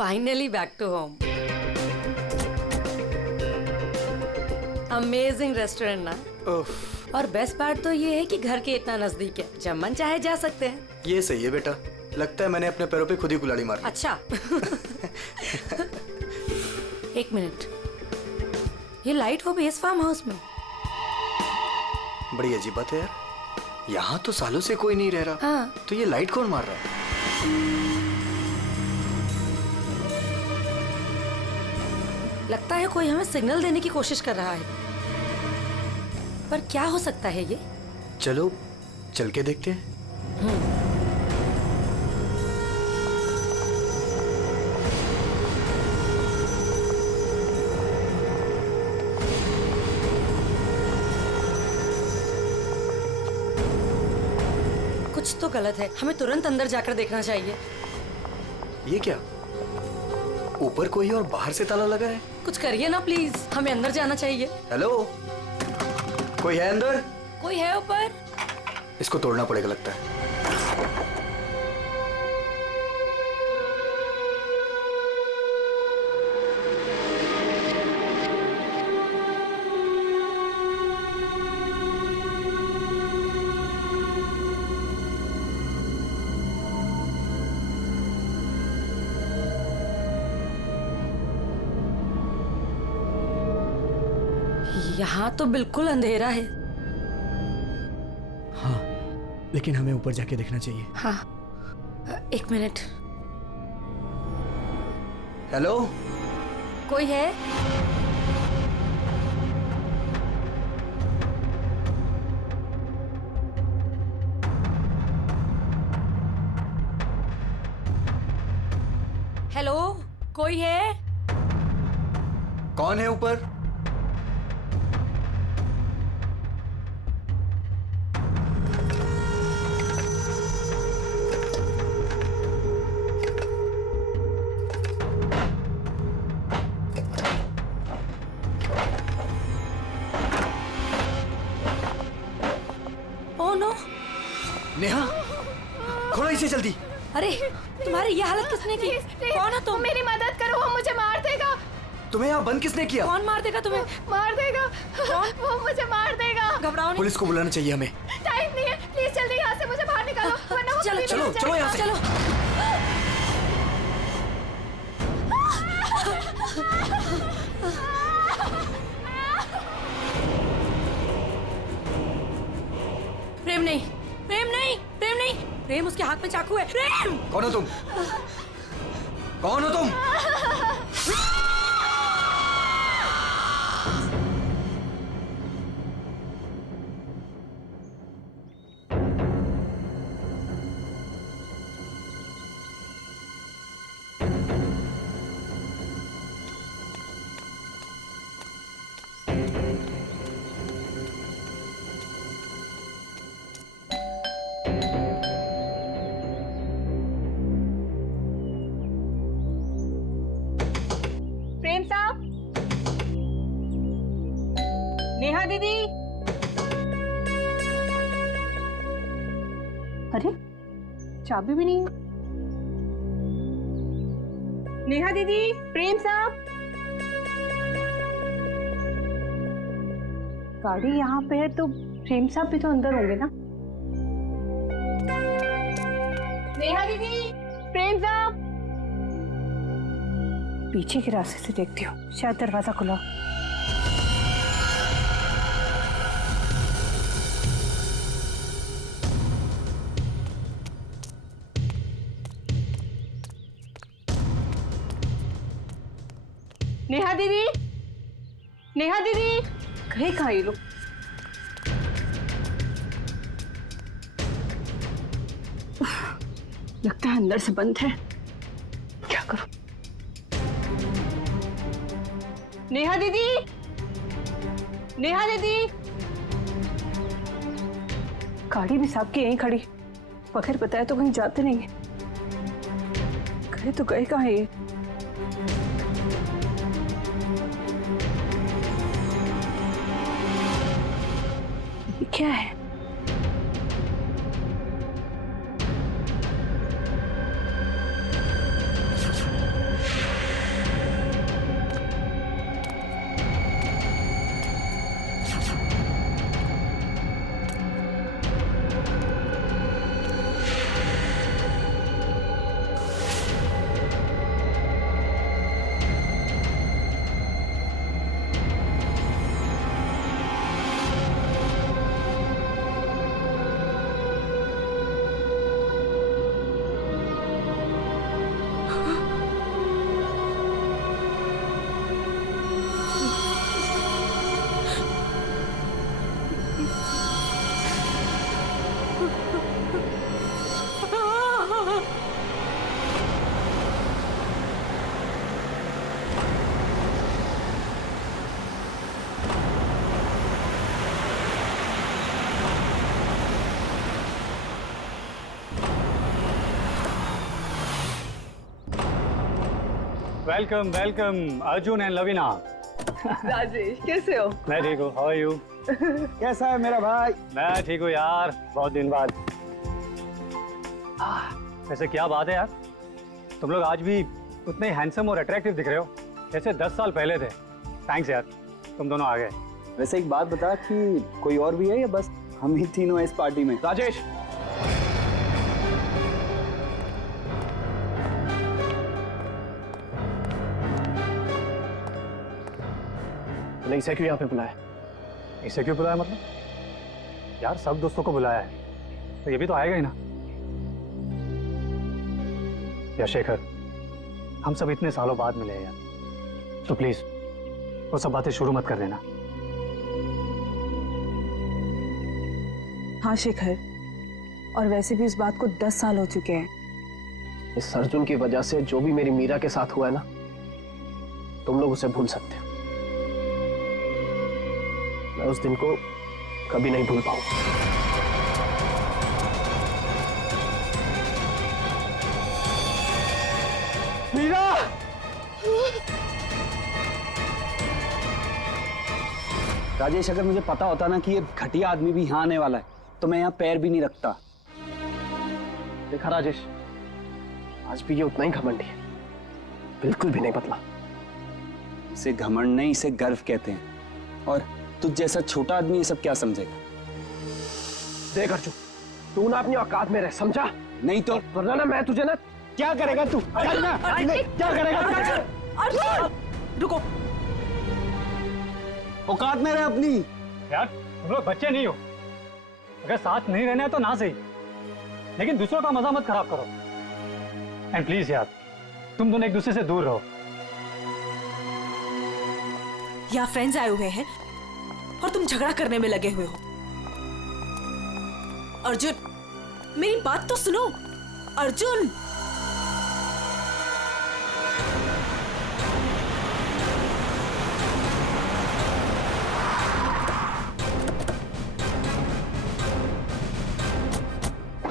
Finally back to home. Amazing restaurant ना। और best part तो ये है कि घर के इतना नजदीक है, जब मन चाहे जा सकते हैं। ये सही है बेटा, लगता है मैंने अपने पैरों पे खुद ही कुल्हाड़ी मार ली। अच्छा। एक मिनट, ये लाइट हो भी इस फार्म हाउस में? बड़ी अजीब बात है यार, यहाँ तो सालों से कोई नहीं रह रहा। हाँ। तो ये लाइट कौन मार रहा है? लगता है कोई हमें सिग्नल देने की कोशिश कर रहा है, पर क्या हो सकता है ये? चलो चल के देखते हैं। कुछ तो गलत है, हमें तुरंत अंदर जाकर देखना चाहिए। ये क्या, ऊपर कोई और बाहर से ताला लगा है? कुछ करिए ना प्लीज, हमें अंदर जाना चाहिए। हेलो, कोई है अंदर? कोई है ऊपर? इसको तोड़ना पड़ेगा लगता है। यहाँ तो बिल्कुल अंधेरा है। हाँ, लेकिन हमें ऊपर जाके देखना चाहिए। हाँ, एक मिनट। हेलो, कोई है? हेलो, कोई है? कौन है ऊपर? Oh no! नेहा, खोलो इसे जल्दी। अरे, तुम्हारी ये हालत किसने की? कौन है तुम? मेरी मदद करो, वो मुझे मार देगा। तुम्हें यहाँ बंद किसने किया? कौन मार देगा तुम्हें? मार देगा। कौन? वो मुझे मार देगा। घबराओ नहीं। पुलिस को बुलाना चाहिए हमें। टाइम नहीं है, प्लीज जल्दी यहाँ से मुझे बाहर निकालो, वरना वो चलो, कभी चलो, मिल चलो जाएगा। यहाँ से। चलो। प्रेम नहीं, प्रेम नहीं, प्रेम नहीं, प्रेम उसके हाथ में चाकू है। प्रेम! कौन हो तुम? कौन हो तुम? प्रेम साहब, नेहा दीदी। अरे, चाबी भी नहीं। नेहा दीदी, प्रेम साहब। गाड़ी यहाँ पे है तो प्रेम साहब भी तो अंदर होंगे ना। नेहा दीदी, प्रेम साहब। पीछे के रास्ते से देखती हूँ, शायद दरवाजा खुला। नेहा दीदी, नेहा दीदी, कहीं कहाँ ये लोग? लगता है अंदर से बंद है, क्या करूं? नेहा दीदी, नेहा दीदी। गाड़ी भी साहब की यहीं खड़ी, बगैर बताए तो कहीं जाते नहीं है। गए तो गए कहाँ है ये? क्या है? Welcome welcome Arjun and Lavina. Rajesh कैसे हो? मैं ठीक हूँ, हाउ आर यू? कैसा है मेरा भाई? मैं ठीक हूँ यार, बहुत दिन बाद। वैसे क्या बात है यार, तुम लोग आज भी उतने हैंडसम और अट्रैक्टिव दिख रहे हो जैसे 10 साल पहले थे। थैंक्स यार, तुम दोनों आ गए। वैसे एक बात बता कि कोई और भी है या बस हम ही तीनों हैं इस पार्टी में? राजेश, नहीं इसे क्यों यहाँ पे बुलाया? इसे क्यों बुलाया मतलब? यार सब दोस्तों को बुलाया है तो ये भी तो आएगा ही ना। यार शेखर, हम सब इतने सालों बाद मिले हैं यार, तो प्लीज वो सब बातें शुरू मत कर देना। हाँ शेखर, और वैसे भी उस बात को 10 साल हो चुके हैं। इस अर्जुन की वजह से जो भी मेरी मीरा के साथ हुआ है ना, तुम लोग उसे भूल सकते हो। मैं उस दिन को कभी नहीं भूल पाऊंगा। मीरा! राजेश, अगर मुझे पता होता ना कि ये घटिया आदमी भी यहाँ आने वाला है तो मैं यहाँ पैर भी नहीं रखता। देखा राजेश, आज भी ये उतना ही घमंडी है, बिल्कुल भी नहीं बदला। इसे घमंड नहीं, इसे गर्व कहते हैं। और तुझ जैसा छोटा आदमी ये सब क्या समझेगा? देख अर्जुन, तू ना अपनी औकात में रह, समझा? नहीं तो वरना ना मैं तुझे ना। क्या करेगा तू? करना। क्या करेगा तू? रुको, औकात में रह अपनी। यार तुम लोग बच्चे नहीं हो, अगर साथ नहीं रहना है तो ना सही, लेकिन दूसरों का मजा मत खराब करो। एंड प्लीज यार, तुम दोनों एक दूसरे से दूर रहो। यहाँ फ्रेंड्स आए हुए हैं और तुम झगड़ा करने में लगे हुए हो। अर्जुन, मेरी बात तो सुनो। अर्जुन,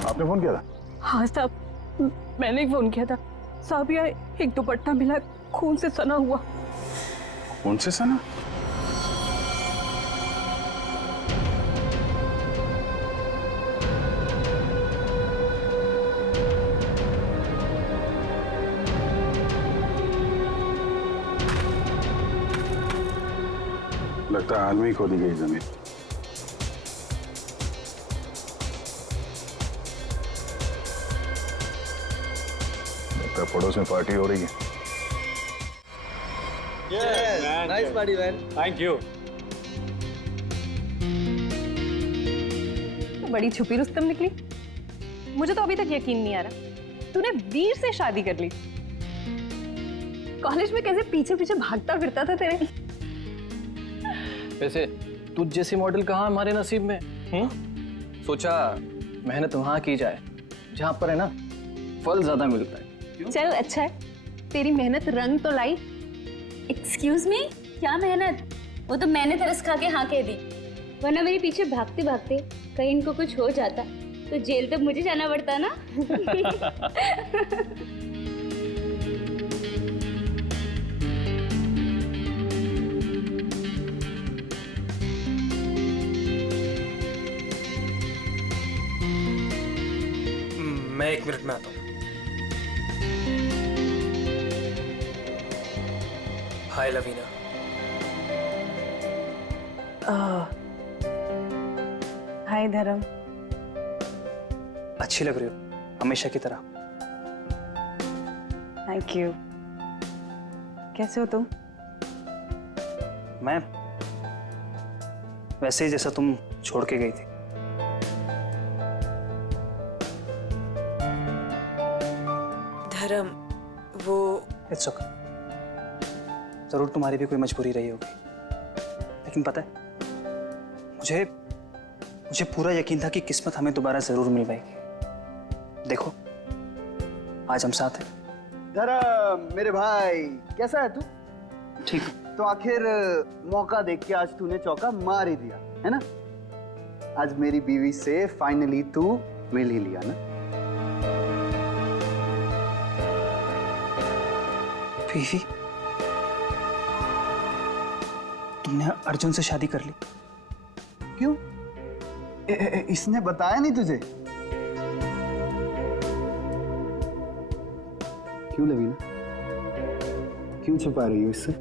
आपने फोन किया था? हाँ साहब, मैंने ही फोन किया था। साहब यहाँ एक दुपट्टा मिला, खून से सना हुआ। कौन से सना? लगता है हाल में ही खोदी गई जमीन। लगता है पड़ोस में पार्टी हो रही है। Nice party man. Thank you. तो बड़ी छुपी रुस्तम निकली। मुझे तो अभी तक यकीन नहीं आ रहा तूने वीर से शादी कर ली। कॉलेज में कैसे पीछे पीछे भागता फिरता था तेरे। वैसे तुझ जैसी मॉडल कहाँ हमारे नसीब में? सोचा मेहनत वहाँ की जाए जहाँ पर है ना फल ज्यादा मिलता है। चल अच्छा है, तेरी मेहनत रंग तो लाई। एक्सक्यूज मी, क्या मेहनत? वो तो मैंने तरस खा के हाँ कह दी, वरना मेरे पीछे भागते भागते कहीं इनको कुछ हो जाता तो जेल तक मुझे जाना पड़ता ना। मैं 1 मिनट में आता हूँ। हाय लवीना। हाय धर्म। अच्छी लग रही हो हमेशा की तरह। Thank you. कैसे हो तुम? मैं वैसे ही जैसा तुम छोड़ के गई थी। धर्म, वो इट्स ओके। जरूर तुम्हारी भी कोई मजबूरी रही होगी, लेकिन पता है मुझे पूरा यकीन था कि किस्मत हमें दोबारा जरूर मिल पाएगी। देखो आज हम साथ हैं। धर्म मेरे भाई, कैसा है तू? ठीक। तो आखिर मौका देख के आज तूने चौका मार ही दिया है ना। आज मेरी बीवी से फाइनली तू मिल ही लिया ना। बीवी, तुमने अर्जुन से शादी कर ली? क्यों? इसने बताया नहीं तुझे? क्यों लवीना, क्यों छुपा रही हो इससे?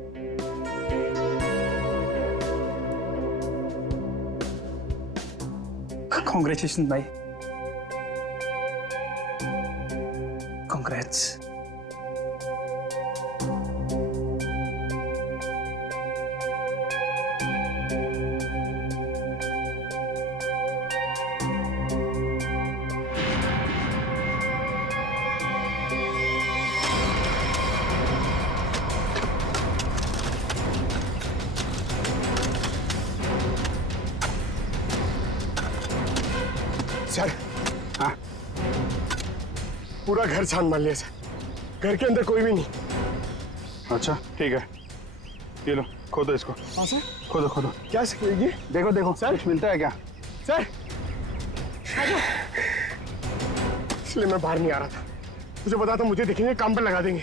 कॉन्ग्रेचुलेशन भाई, कॉन्ग्रेट्स। सर, हाँ, पूरा घर छान मार लिया सर, घर के अंदर कोई भी नहीं। अच्छा ठीक है, ये लो खोदो इसको। हाँ सर। खोदो खोदो। क्या सर ये? देखो देखो सर। कुछ मिलता है क्या? सर, इसलिए मैं बाहर नहीं आ रहा था, मुझे पता था मुझे देखेंगे काम पर लगा देंगे।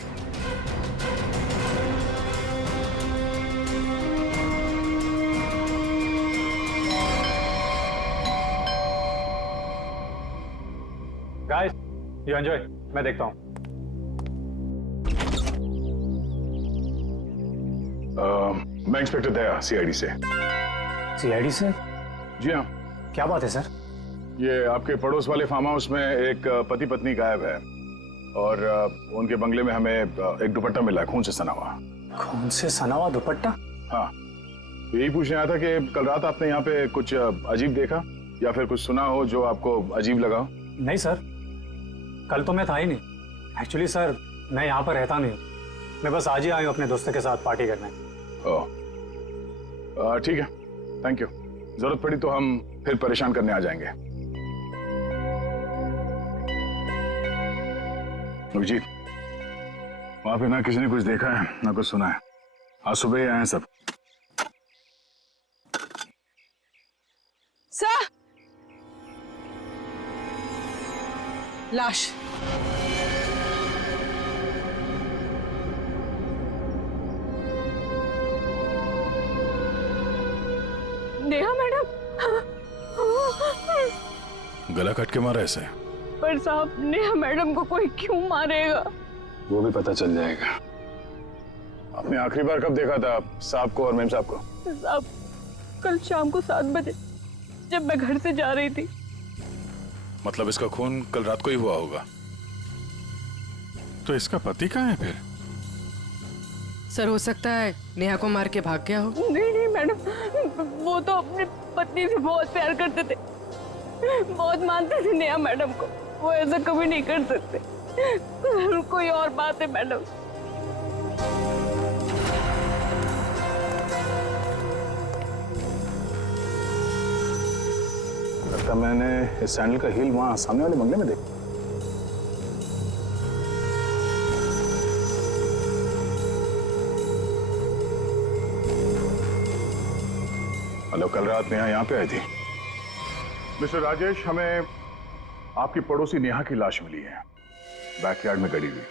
गाइस, यू एंजॉय, मैं देखता हूँ। मैं इंस्पेक्टर दया, सीआईडी से। सीआईडी से? जी हाँ। क्या बात है सर? ये आपके पड़ोस वाले फार्म हाउस में एक पति पत्नी गायब है और उनके बंगले में हमें एक दुपट्टा मिला है, खून से सना हुआ। खून से सना हुआ दुपट्टा? हाँ, तो यही पूछने आया था कि कल रात आपने यहाँ पे कुछ अजीब देखा या फिर कुछ सुना हो जो आपको अजीब लगा हो? नहीं सर, कल तो मैं था ही नहीं। एक्चुअली सर, मैं यहाँ पर रहता नहीं, मैं बस आज ही आया हूँ अपने दोस्तों के साथ पार्टी करने। ओह, ठीक है, थैंक यू। जरूरत पड़ी तो हम फिर परेशान करने आ जाएंगे। अभिजीत, वहां पे ना किसी ने कुछ देखा है ना कुछ सुना है, आज सुबह ही आए हैं सब। सर, लाश। नेहा मैडम। गला कट के मारा ऐसे? पर साहब, नेहा मैडम को कोई क्यों मारेगा? वो भी पता चल जाएगा। आपने आखिरी बार कब देखा था साहब को और मेम साहब को? साहब, कल शाम को 7 बजे जब मैं घर से जा रही थी। मतलब इसका खून कल रात को ही हुआ होगा। तो इसका पति कहाँ है फिर? सर, हो सकता है नेहा को मार के भाग गया हो। नहीं नहीं मैडम, वो तो अपनी पत्नी से बहुत प्यार करते थे, बहुत मानते थे नेहा मैडम को। वो ऐसा कभी नहीं कर सकते। कोई और बात है मैडम। लगता मैंने इस सैंडल का हील वहां सामने वाले बंगले में देखा। मतलब कल रात नेहा यहाँ पे आई थी। मिस्टर राजेश, हमें आपकी पड़ोसी नेहा की लाश मिली है, बैकयार्ड में गड़ी हुई।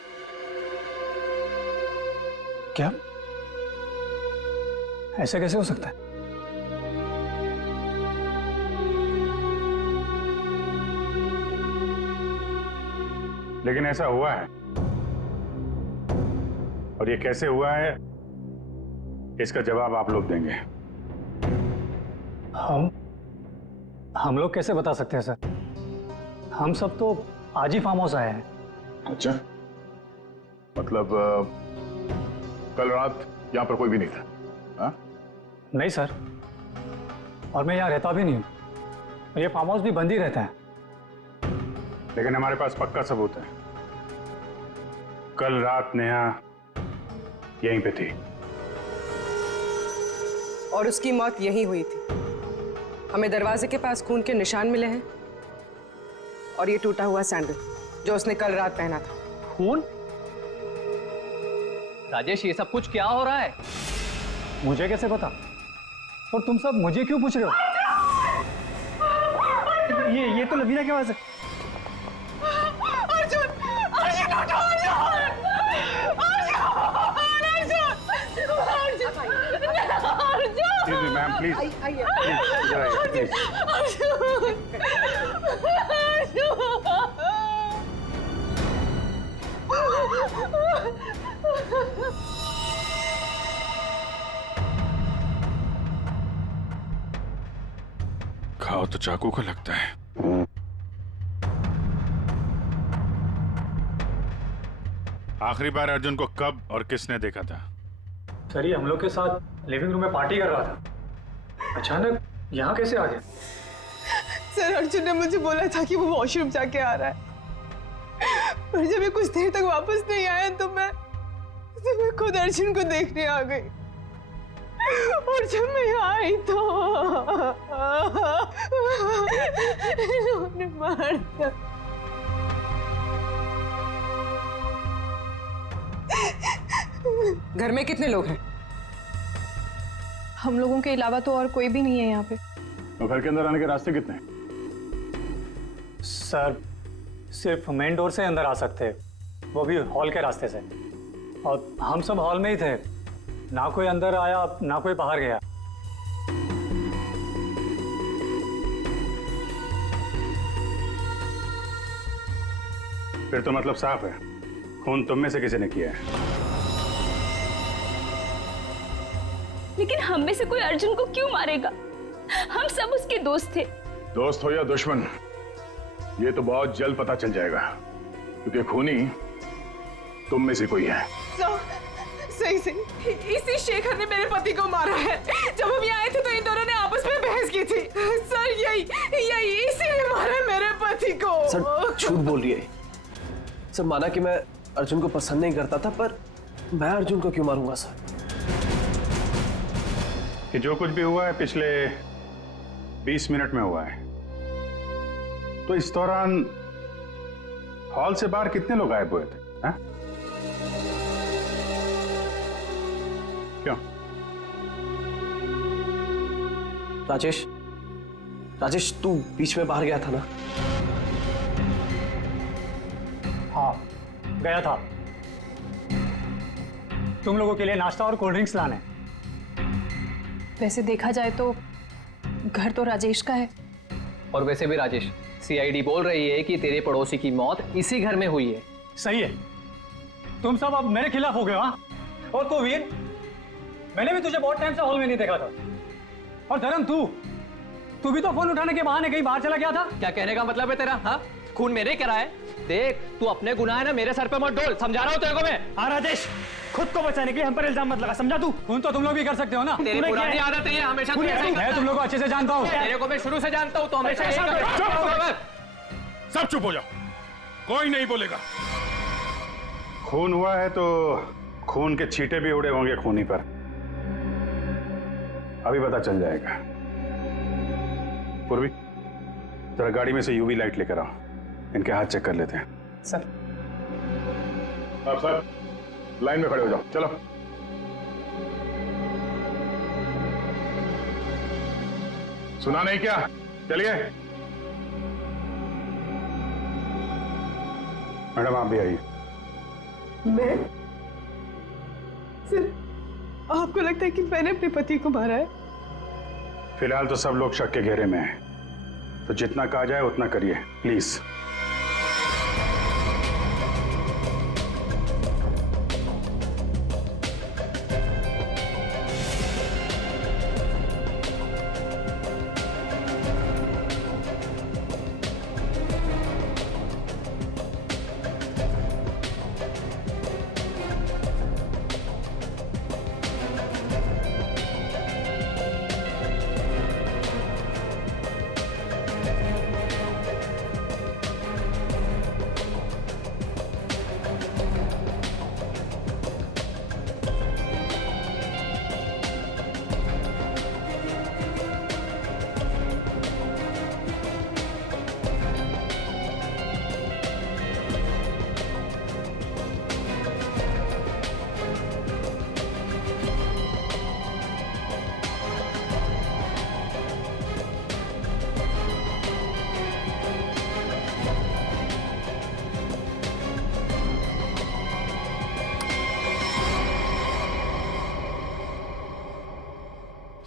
क्या? ऐसा कैसे हो सकता है? लेकिन ऐसा हुआ है, और ये कैसे हुआ है इसका जवाब आप लोग देंगे। हम लोग कैसे बता सकते हैं सर? हम सब तो आज ही फार्म हाउस आए हैं। अच्छा, मतलब कल रात यहाँ पर कोई भी नहीं था? हाँ? नहीं सर, और मैं यहाँ रहता भी नहीं हूँ। ये फार्म हाउस भी बंद ही रहता है। लेकिन हमारे पास पक्का सबूत है, कल रात नेहा यहीं पे थी। और उसकी मौत यहीं हुई थी। हमें दरवाजे के पास खून के निशान मिले हैं और ये टूटा हुआ सैंडल जो उसने कल रात पहना था। खून? राजेश, ये सब कुछ क्या हो रहा है? मुझे कैसे पता? और तुम सब मुझे क्यों पूछ रहे हो? ये तो लवीना की आवाज है। अर्जुन, अर्जुन उठो, अर्जुन! अर्जुन! प्लीज खाओ तो चाकू को लगता है। आखिरी बार अर्जुन को कब और किसने देखा था? सर ये हम लोग के साथ लिविंग रूम में पार्टी कर रहा था, अचानक यहाँ कैसे आ गया? सर अर्जुन ने मुझे बोला था कि वो वॉशरूम जाके आ रहा है, पर जब ये कुछ देर तक वापस नहीं आया तो मैं खुद अर्जुन को देखने आ गई। और जब मैं यहाँ आई तो इन्होंने मार दिया। घर में कितने लोग हैं? हम लोगों के अलावा तो और कोई भी नहीं है यहाँ पे। तो घर के अंदर आने के रास्ते कितने हैं? सर सिर्फ मेन डोर से अंदर आ सकते हैं, वो भी हॉल के रास्ते से, और हम सब हॉल में ही थे, ना कोई अंदर आया ना कोई बाहर गया। फिर तो मतलब साफ है, खून तुम में से किसी ने किया है। लेकिन हम में से कोई अर्जुन को क्यों मारेगा? हम सब उसके दोस्त थे। दोस्त हो या दुश्मन, ये तो बहुत जल्द पता चल जाएगा, क्योंकि खूनी तुम में से कोई है। सही से इसी शेखर ने मेरे पति को मारा है। जब हम यहाँ आए थे तो इन दोनों ने आपस में बहस की थी। सर यही इसी ने मारा मेरे पति को। सर झूठ बोल रही है। सर माना कि मैं अर्जुन को पसंद नहीं करता था, पर मैं अर्जुन को क्यों मारूंगा सर? कि जो कुछ भी हुआ है पिछले 20 मिनट में हुआ है, तो इस दौरान हॉल से बाहर कितने लोग गायब हुए थे? हा? क्यों? राजेश तू बीच में बाहर गया था ना? हाँ गया था, तुम लोगों के लिए नाश्ता और कोल्ड ड्रिंक्स लाने। वैसे देखा जाए तो घर तो राजेश का है। और वैसे भी राजेश, सीआईडी बोल रही है कि तेरे पड़ोसी की मौत इसी घर में हुई है। सही है, तुम सब अब मेरे खिलाफ हो गए। हाँ, और तो वीर, मैंने भी तुझे बहुत टाइम से हॉल में नहीं देखा था। और धर्म तू भी तो फोन उठाने के बहाने कहीं बाहर चला गया था। क्या कहने का मतलब है तेरा? हाँ, खून मेरे करा है। देख, तू अपने गुनाह है ना मेरे सर पे मत डोल, समझा रहा हूँ तेरे को मैं। हाँ राजेश, खुद को बचाने के लिए हम पर इल्जाम मत लगा, समझा तू? खून तो तुम लोग भी कर सकते हो ना। तेरी पुरानी आदत है, हमेशा मैं तुम लोग को अच्छे से जानता हूँ। तेरे को मैं शुरू से जानता हूँ, तो हमेशा सब चुप हो जाओ, कोई नहीं बोलेगा। खून हुआ है तो खून के छींटे भी उड़े होंगे खूनी पर, अभी पता चल जाएगा। पूर्वी, जरा गाड़ी में से यूवी लाइट लेकर आओ, इनके हाथ चेक कर लेते हैं। सर आप सर लाइन में खड़े हो जाओ, चलो। सुना नहीं क्या? चलिए। मैडम आप भी आइए। मैं? सर आपको लगता है कि मैंने अपने पति को मारा है? फिलहाल तो सब लोग शक के घेरे में हैं, तो जितना कहा जाए उतना करिए प्लीज।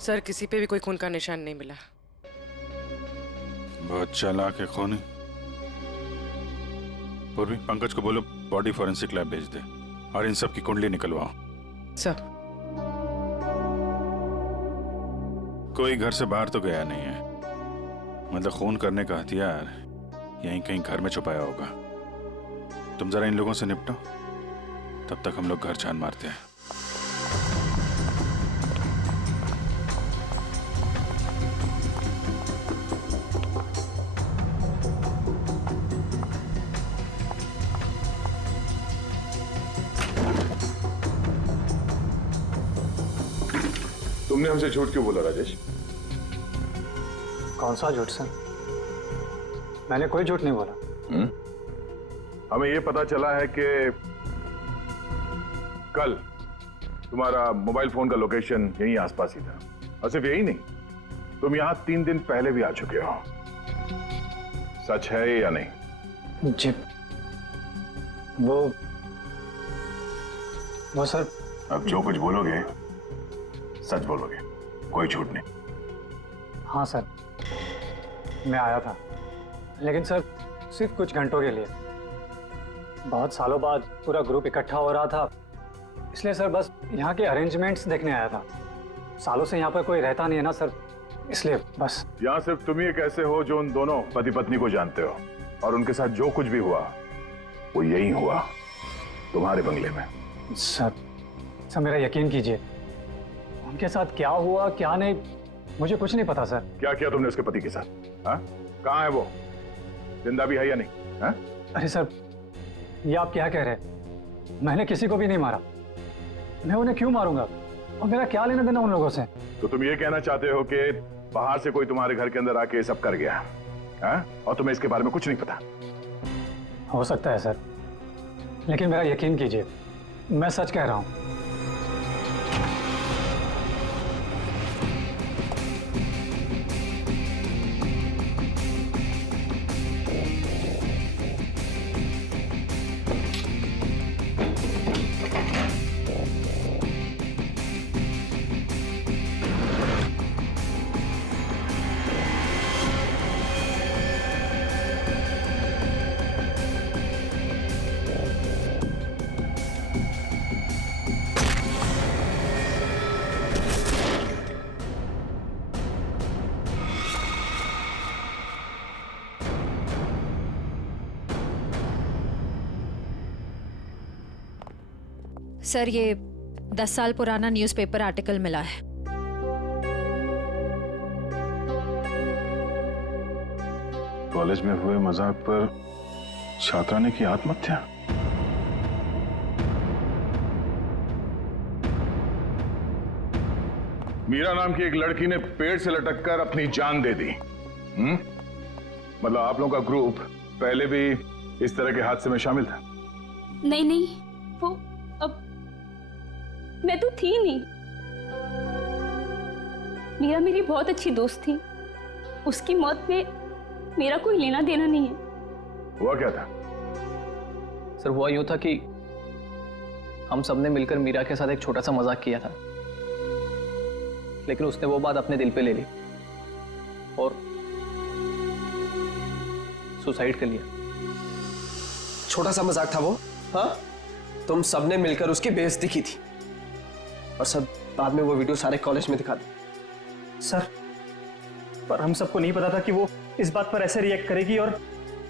सर किसी पे भी कोई खून का निशान नहीं मिला। बहुत चालाक है खूनी। पूर्वी, पंकज को बोलो बॉडी फॉरेंसिक लैब भेज दे और इन सब की कुंडली निकलवाओ। सर कोई घर से बाहर तो गया नहीं है, मतलब खून करने का हथियार यहीं कहीं घर में छुपाया होगा। तुम जरा इन लोगों से निपटो, तब तक हम लोग घर छान मारते हैं। तुमने हमसे झूठ क्यों बोला राजेश? कौन सा झूठ सर? मैंने कोई झूठ नहीं बोला। हमें ये पता चला है कि कल तुम्हारा मोबाइल फोन का लोकेशन यहीं आसपास ही था, और सिर्फ यही नहीं, तुम यहां 3 दिन पहले भी आ चुके हो। सच है या नहीं? जी वो सर। अब जो कुछ बोलोगे सच बोलोगे, कोई झूठ नहीं। हाँ सर, मैं आया था, लेकिन सर सिर्फ कुछ घंटों के लिए। बहुत सालों बाद पूरा ग्रुप इकट्ठा हो रहा था, इसलिए सर बस यहाँ के अरेंजमेंट्स देखने आया था। सालों से यहाँ पर कोई रहता नहीं है ना सर, इसलिए बस। यहाँ सिर्फ तुम ही एक ऐसे हो जो उन दोनों पति पत्नी को जानते हो, और उनके साथ जो कुछ भी हुआ वो यही हुआ, तुम्हारे बंगले में। सर मेरा यकीन कीजिए, उनके साथ क्या हुआ क्या नहीं मुझे कुछ नहीं पता सर। क्या किया तुमने उसके पति के साथ? हाँ, कहाँ है वो? जिंदा भी है या नहीं? हाँ? अरे सर, ये आप क्या कह रहे हैं? मैंने किसी को भी नहीं मारा। मैं उन्हें क्यों मारूंगा, और मेरा क्या लेना देना उन लोगों से? तो तुम ये कहना चाहते हो कि बाहर से कोई तुम्हारे घर के अंदर आके सब कर गया, हाँ? और तुम्हें इसके बारे में कुछ नहीं पता? हो सकता है सर, लेकिन मेरा यकीन कीजिए, मैं सच कह रहा हूं। सर ये 10 साल पुराना न्यूज़पेपर आर्टिकल मिला है। कॉलेज में हुए मजाक पर छात्रा ने की आत्महत्या। मीरा नाम की एक लड़की ने पेड़ से लटक कर अपनी जान दे दी। मतलब आप लोगों का ग्रुप पहले भी इस तरह के हादसे में शामिल था? नहीं नहीं, वो अब मैं तो थी नहीं। मीरा मेरी बहुत अच्छी दोस्त थी, उसकी मौत में मेरा कोई लेना देना नहीं है। हुआ क्या था? सर हुआ यूं था कि हम सबने मिलकर मीरा के साथ एक छोटा सा मजाक किया था, लेकिन उसने वो बात अपने दिल पे ले ली और सुसाइड कर लिया। छोटा सा मजाक था वो? हाँ, तुम सबने मिलकर उसकी बेइज्जती की थी और सब बाद में वो वीडियो सारे कॉलेज में दिखा दी। सर पर हम सबको नहीं पता था कि वो इस बात पर ऐसे रिएक्ट करेगी और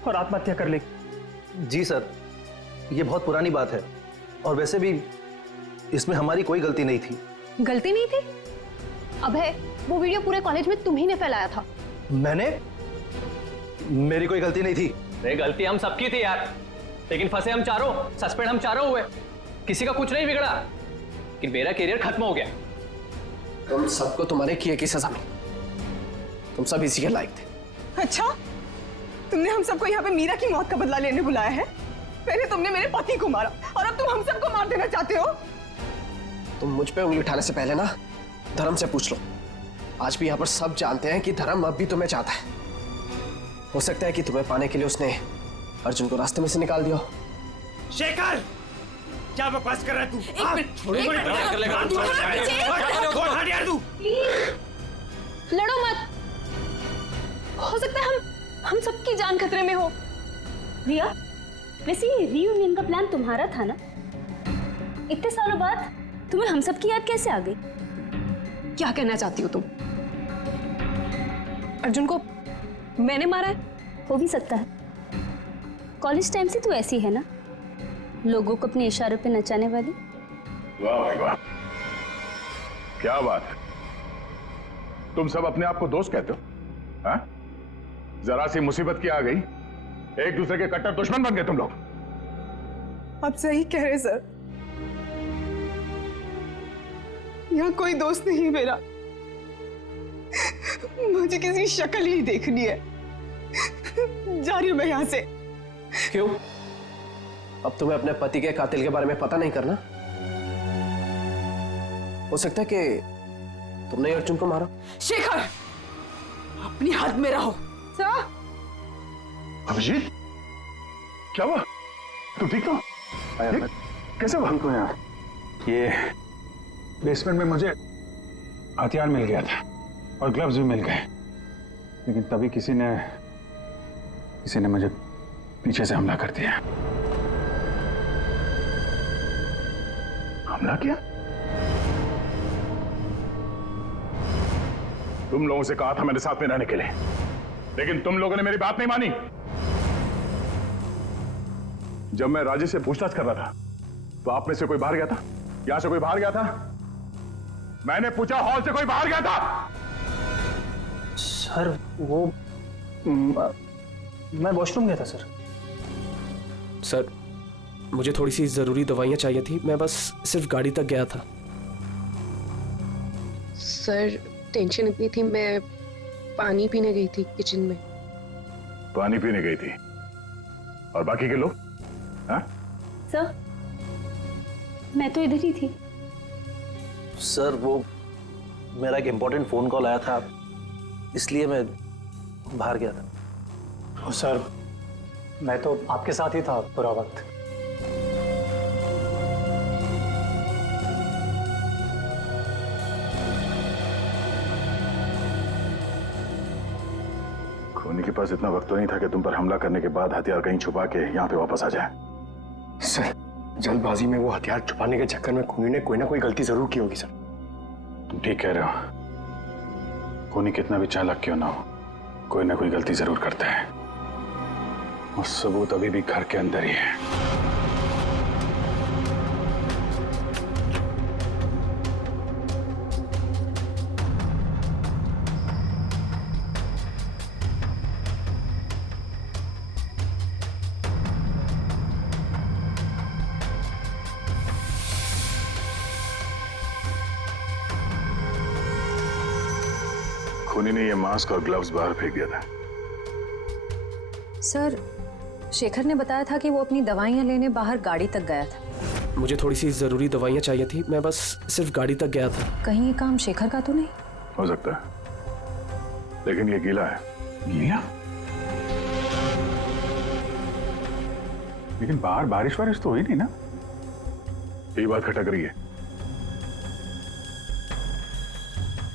आत्महत्या कर लेगी। जी सर, ये बहुत पुरानी बात है और वैसे भी इसमें हमारी कोई गलती नहीं थी। गलती नहीं थी? अबे वो वीडियो पूरे कॉलेज में तुम ही ने फैलाया था। मैंने? मेरी कोई गलती नहीं थी। नहीं, गलती हम सबकी थी यार, लेकिन फंसे हम चारों, सस्पेंड हम चारों हुए, किसी का कुछ नहीं बिगड़ा, लेकिन मेरा करियर खत्म हो गया। तुम सबको तुम्हारे किए की सजा मिली, तुम सब इसी के लायक थे। अच्छा, तुमने हम सबको यहाँ पे मीरा की मौत का बदला लेने बुलाया है? पहले तुमने मेरे पति को मारा और अब तुम हम सबको मार देना चाहते हो? तुम मुझ पे उंगली उठाने से पहले ना धर्म से पूछ लो। आज भी यहाँ पर सब जानते हैं कि धर्म अब भी तुम्हें चाहता है। हो सकता है कि तुम्हें पाने के लिए उसने अर्जुन को रास्ते में से निकाल दिया। शेखर, क्या बकवास कर रहा है तू? एक मिनट, लड़ो मत। हो सकता है हम सबकी जान खतरे में हो। रिया, वैसे ये रीयूनियन का प्लान तुम्हारा था ना? इतने सालों बाद तुम्हें हम सब की याद कैसे आ गई? क्या कहना चाहती हो तुम? अर्जुन को मैंने मारा है? हो भी सकता है। कॉलेज टाइम से तू ऐसी है ना, लोगों को अपने इशारों पे नचाने वाली। वाह भाई वाह, क्या बात है। तुम सब अपने आप को दोस्त कहते हो? हाँ? जरा सी मुसीबत की आ गई, एक दूसरे के कट्टर दुश्मन बन गए तुम लोग। आप सही कह रहे सर, यहाँ कोई दोस्त नहीं मेरा। मुझे किसी शक्ल ही देखनी है। जा रही हूं मैं यहाँ से। क्यों? अब तुम्हें अपने पति के कातिल के बारे में पता नहीं करना? हो सकता है कि तुमने अर्जुन को मारा। शेखर, अपनी हद में रहो। सर, अभिजीत, क्या हुआ? तुम ठीक हो? कैसे हुआ? को यार, ये बेसमेंट में मुझे हथियार मिल गया था और ग्लव्स भी मिल गए, लेकिन तभी किसी ने मुझे पीछे से हमला कर दिया। हमला किया? तुम लोगों से कहा था मेरे साथ में रहने के लिए, लेकिन तुम लोगों ने मेरी बात नहीं मानी। जब मैं राजेश से पूछताछ कर रहा था तो आप में से कोई बाहर गया था? यहां से कोई बाहर गया था? मैंने पूछा, हॉल से कोई बाहर गया था? सर वो मैं वॉशरूम गया था सर। सर, मुझे थोड़ी सी जरूरी दवाइयां चाहिए थी, मैं बस सिर्फ गाड़ी तक गया था। सर टेंशन इतनी थी, मैं पानी पीने गई थी किचन में। पानी पीने गई थी? और बाकी के लोग? हाँ? सर, मैं तो इधर ही थी। सर वो मेरा एक इम्पोर्टेंट फोन कॉल आया था, इसलिए मैं बाहर गया था। सर मैं तो आपके साथ ही था पूरा वक्त। खूनी के पास इतना वक्त तो नहीं था कि तुम पर हमला करने के बाद हथियार कहीं छुपा के यहाँ पे वापस आ जाए। सर जल्दबाजी में वो हथियार छुपाने के चक्कर में खूनी ने कोई ना कोई गलती जरूर की होगी सर। तुम ठीक कह रहे हो, खूनी कितना भी चालाक क्यों ना हो, कोई ना कोई गलती जरूर करता है। और सबूत अभी भी घर के अंदर ही है। खूनी ने ये मास्क और ग्लव्स बाहर फेंक दिया था। सर, शेखर ने बताया था कि वो अपनी दवाइयां लेने बाहर गाड़ी तक गया था। मुझे थोड़ी सी जरूरी दवाइयां चाहिए थी, मैं बस सिर्फ गाड़ी तक गया था। कहीं ये काम शेखर का तो नहीं? हो सकता है, लेकिन ये गीला है। गीला? लेकिन बाहर बारिश वारिश तो हुई नहीं ना? यही बात खटक रही है।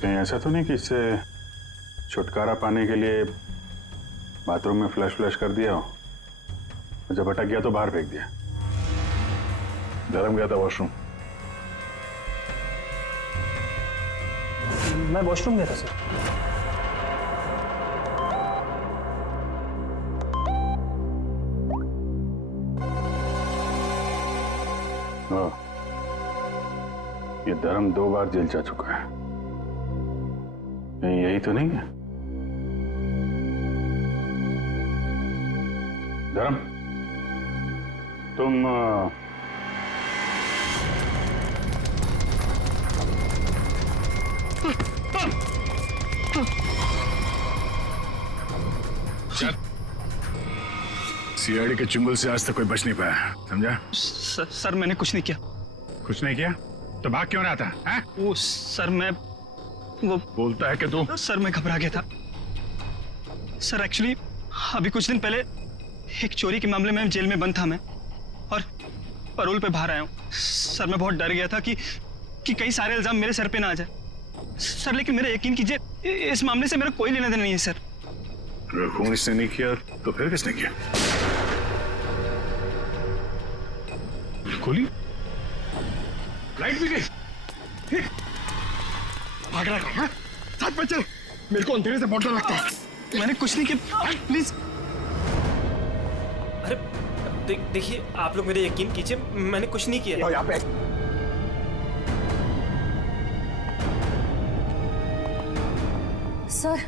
कहीं ऐसा तो नहीं कि इससे छुटकारा पाने के लिए बाथरूम में फ्लश कर दिया हो, और जब अटक गया तो बाहर फेंक दिया? धर्म गया था वॉशरूम? मैं वॉशरूम गया था सर। ये धर्म 2 बार जेल जा चुका है, कहीं यही तो नहीं है? धर्म, तुम सीआईडी के चुंगल से आज तक कोई बच नहीं पाया, समझा? सर मैंने कुछ नहीं किया। कुछ नहीं किया तो भाग क्यों रहा था? हैं? वो सर मैं वो बोलता है कि तू? सर मैं घबरा गया था सर। एक्चुअली अभी कुछ दिन पहले एक चोरी के मामले में जेल में बंद था मैं, और पैरोल पे बाहर आया हूँ। सर मैं बहुत डर गया था कि कई सारे इल्जाम मेरे सर पे ना आ जाए। सर लेकिन मेरा यकीन कीजिए, इस मामले से मेरा कोई लेना देना नहीं है सर। अगर खून इसने नहीं किया तो फिर किसने किया? गोली? लाइट भी गई। भाग रहा है, साथ में चल। मेरे को अंधेरे से बहुत डर लगता है। मैंने कुछ नहीं किया, प्लीज। अरे देखिए, आप लोग मेरे यकीन कीजिए, मैंने कुछ नहीं किया। यहाँ पे सर,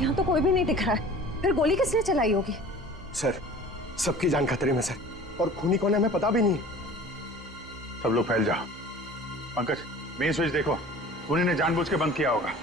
यहाँ तो कोई भी नहीं दिख रहा है। फिर गोली किसने चलाई होगी? सर, सबकी जान खतरे में सर, और खूनी कौन है हमें पता भी नहीं। सब लोग फैल जाओ। पंकज, मेन स्विच देखो, खूनी ने जानबूझ के बंद किया होगा।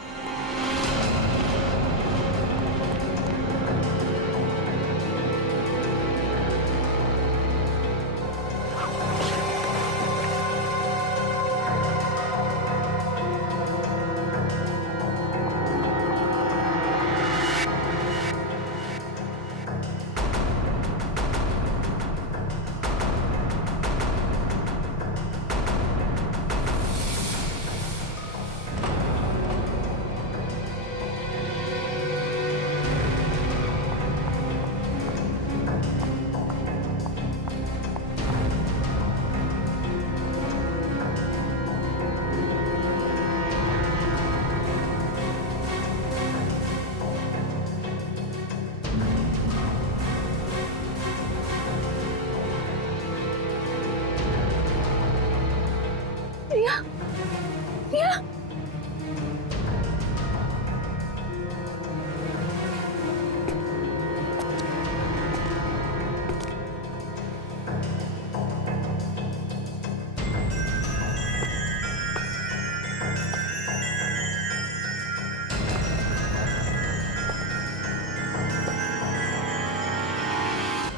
रिया, रिया,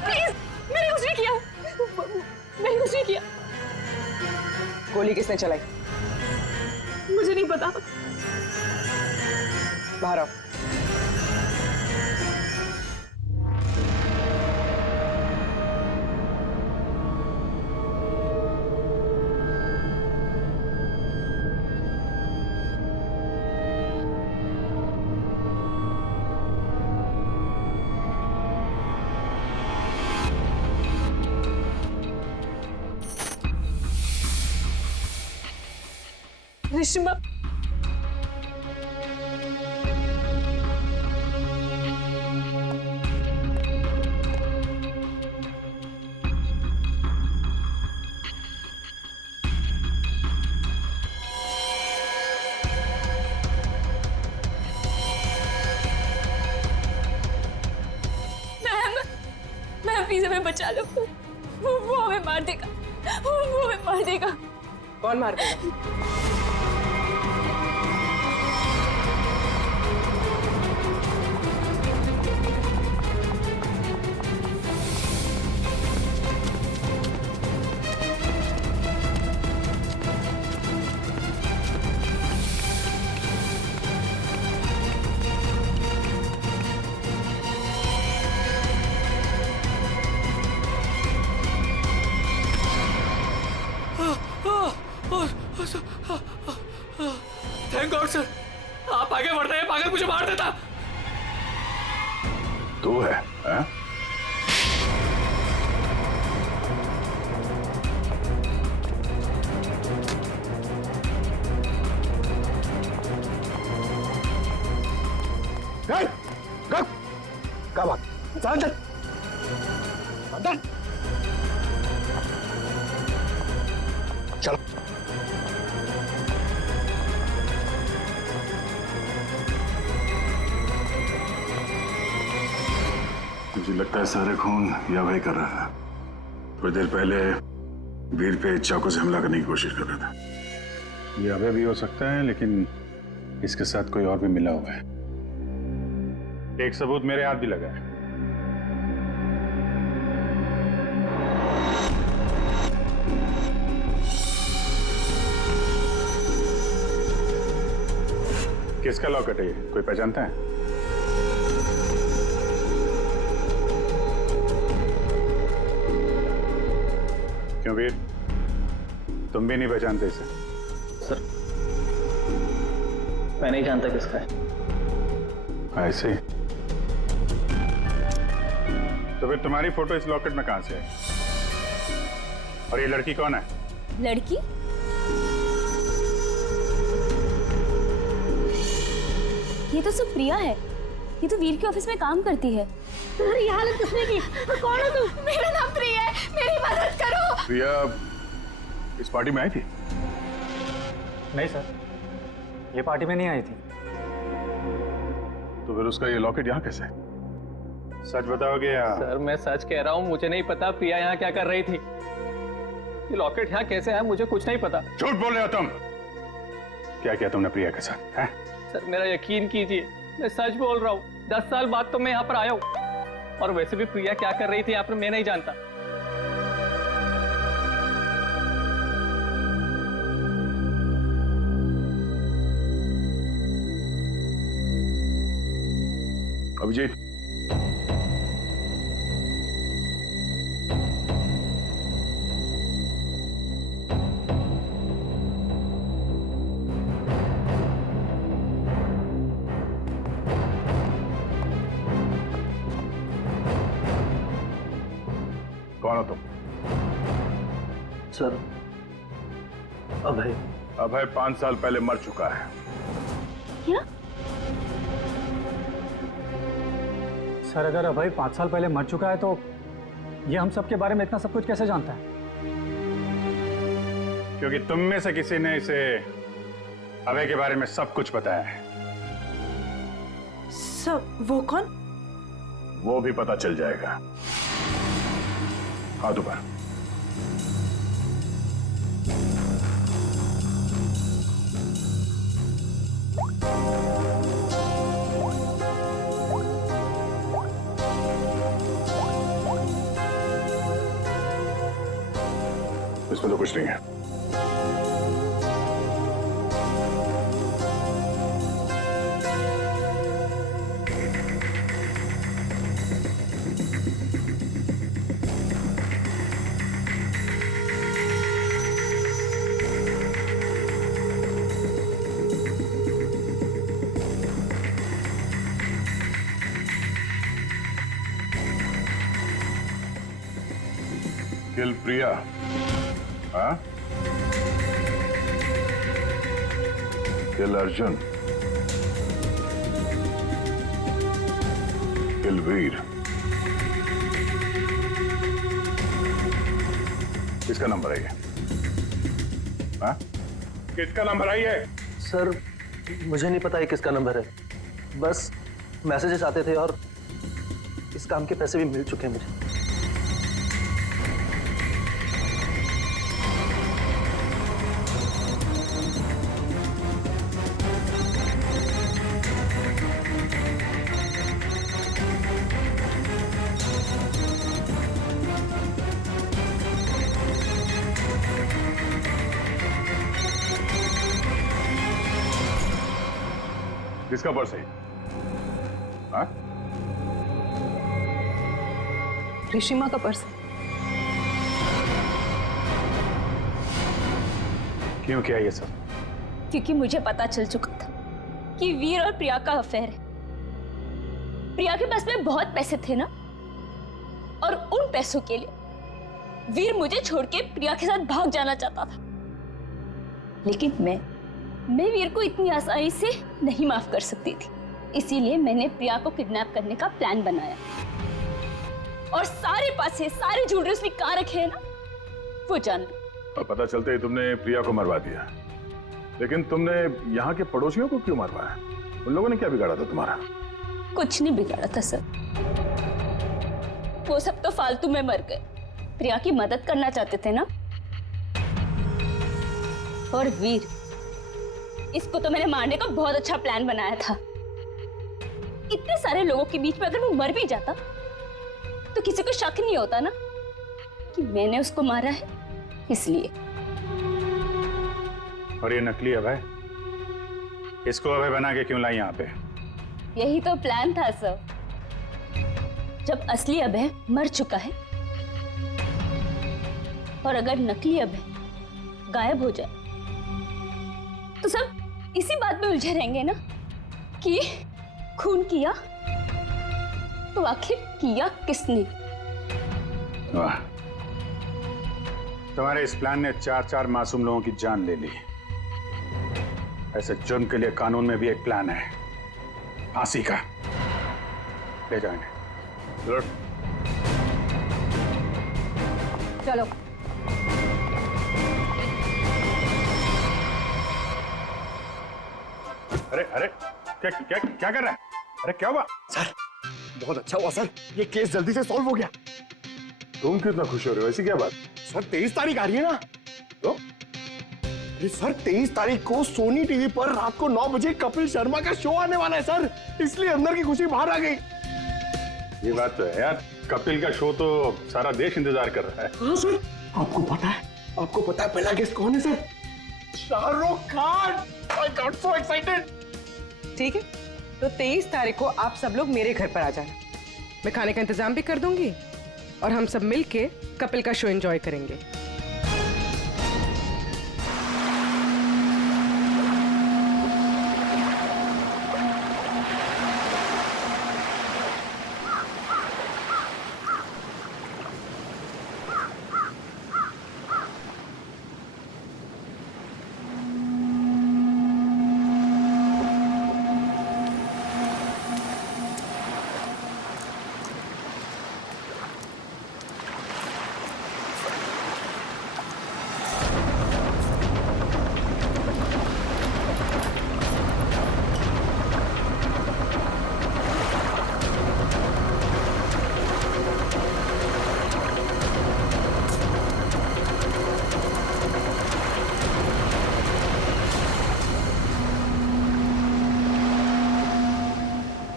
प्लीज, मैंने कुछ नहीं किया, मैंने कुछ नहीं किया। गोली किसने चलाई? मुझे नहीं पता। बाहर आओ। रिश्मा, मैम प्लीज हमें बचा लो। वो हमें मार देगा, वो हमें मार देगा। कौन मार देगा? थैंक गॉड सर, आप आगे बढ़ रहे हैं, पागल मुझे मार देता। तू है, हाँ? क्या बात? चल अंदर, अंदर चलो। मुझे लगता है सारे खून या वही कर रहा था। थोड़ी देर पहले वीर पे चाकू से हमला करने की कोशिश कर रहा था। ये अभय भी हो सकता है, लेकिन इसके साथ कोई और भी मिला हुआ है। एक सबूत मेरे हाथ भी लगा है। किसका लॉकेट है ये? कोई पहचानता है? क्यों वीर, तुम भी नहीं पहचानते इसे? सर मैं नहीं जानता किसका है। ऐसे ही? तो फिर तुम्हारी फोटो इस लॉकेट में कहां से है? और ये लड़की कौन है? लड़की? ये तो सब प्रिया है। ये तो वीर के ऑफिस में काम करती है। तुम्हारी हालत किसने की? कौन हो तुम? मेरा नाम प्रिया है, मेरी मदद करो। प्रिया इस पार्टी में आई थी? नहीं सर, ये पार्टी में नहीं आई थी। तो फिर उसका ये लॉकेट यहाँ कैसे? सच बताओगे या? सर मैं सच कह रहा हूँ, मुझे नहीं पता प्रिया यहाँ क्या कर रही थी। ये लॉकेट यहाँ कैसे आया मुझे कुछ नहीं पता। झूठ बोल रहे हो तुम। क्या किया तुमने प्रिया के साथ? हैं? सर मेरा यकीन कीजिए, मैं सच बोल रहा हूँ। 10 साल बाद तो मैं यहाँ पर आया हूँ। और वैसे भी प्रिया क्या कर रही थी यहाँ पर मैं नहीं जानता। अभिजीत, कौन हो तुम? सर अभय। अभय 5 साल पहले मर चुका है। क्या? सर अगर अभय 5 साल पहले मर चुका है तो ये हम सब के बारे में इतना सब कुछ कैसे जानता है? क्योंकि तुम में से किसी ने इसे अभय के बारे में सब कुछ बताया है। सब? वो कौन? वो भी पता चल जाएगा। हाथ ऊपर। इसमें तो कुछ नहीं है। किल प्रिया? हाँ? किल अर्जुन? किल वीर? किसका नंबर है ये? हाँ? किसका नंबर है ये? सर मुझे नहीं पता ये किसका नंबर है, बस मैसेजेस आते थे और इस काम के पैसे भी मिल चुके हैं मुझे। किसका पर्स है? हाँ? ऋषिमा का पर्स। क्यों किया ये सब? क्योंकि मुझे पता चल चुका था कि वीर और प्रिया का अफेयर है। प्रिया के पास में बहुत पैसे थे ना, और उन पैसों के लिए वीर मुझे छोड़ के प्रिया के साथ भाग जाना चाहता था। लेकिन मैं वीर को इतनी आसानी से नहीं माफ कर सकती थी। इसीलिए मैंने प्रिया को किडनैप करने का प्लान बनाया और सारे पैसे, सारे ज्वेलरी उसने कहाँ रखे हैं ना, वो जान लो। और पता चलते ही तुमने प्रिया को मरवा दिया। लेकिन तुमने यहाँ के पड़ोसियों को क्यों मरवाया? उन लोगों ने क्या बिगाड़ा था तुम्हारा? कुछ नहीं बिगाड़ा था सर, वो सब तो फालतू में मर गए। प्रिया की मदद करना चाहते थे ना। और वीर, इसको तो मैंने मारने का बहुत अच्छा प्लान बनाया था। इतने सारे लोगों के बीच में अगर वो मर भी जाता तो किसी को शक नहीं होता ना कि मैंने उसको मारा है, इसलिए। और ये नकली अभय, इसको अभय बना के क्यों लाई यहाँ पे? यही तो प्लान था सर। जब असली अभय मर चुका है और अगर नकली अभय गायब हो जाए तो सब इसी बात में उलझे रहेंगे ना कि खून किया तो आखिर किया किसने? वाह, तुम्हारे इस प्लान ने 4 मासूम लोगों की जान ले ली। ऐसे जुर्म के लिए कानून में भी एक प्लान है, फांसी का। ले जाओ इन्हें। चलो। अरे अरे, क्या कर रहा है? अरे क्या हुआ? सर बहुत अच्छा हुआ सर, ये केस जल्दी से सॉल्व हो गया। तुम कितना खुश हो रहे हो? ऐसी क्या बात? सर 23 तारीख आ रही है ना? तो अरे सर 23 तारीख को सोनी टीवी पर रात को 9 बजे कपिल शर्मा का शो आने वाला है सर, इसलिए अंदर की खुशी बाहर आ गई। ये बात तो है यार, कपिल का शो तो सारा देश इंतजार कर रहा है। हाँ सर, आपको पता है पहला गेस्ट कौन है sir? Shahrukh Khan. I got so excited। ठीक है, तो 23 तारीख को आप सब लोग मेरे घर पर आ जाना। मैं खाने का इंतजाम भी कर दूंगी और हम सब मिलके कपिल का शो एंजॉय करेंगे।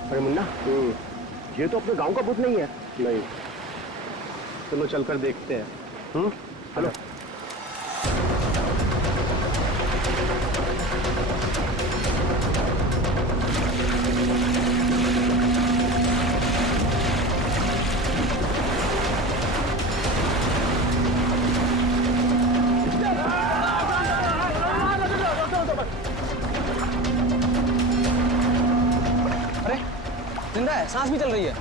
अरे मुन्ना, ये तो अपने गांव का भूत नहीं है। नहीं, चलो चलकर देखते हैं। चलो। जिंदा है, सांस भी चल रही है।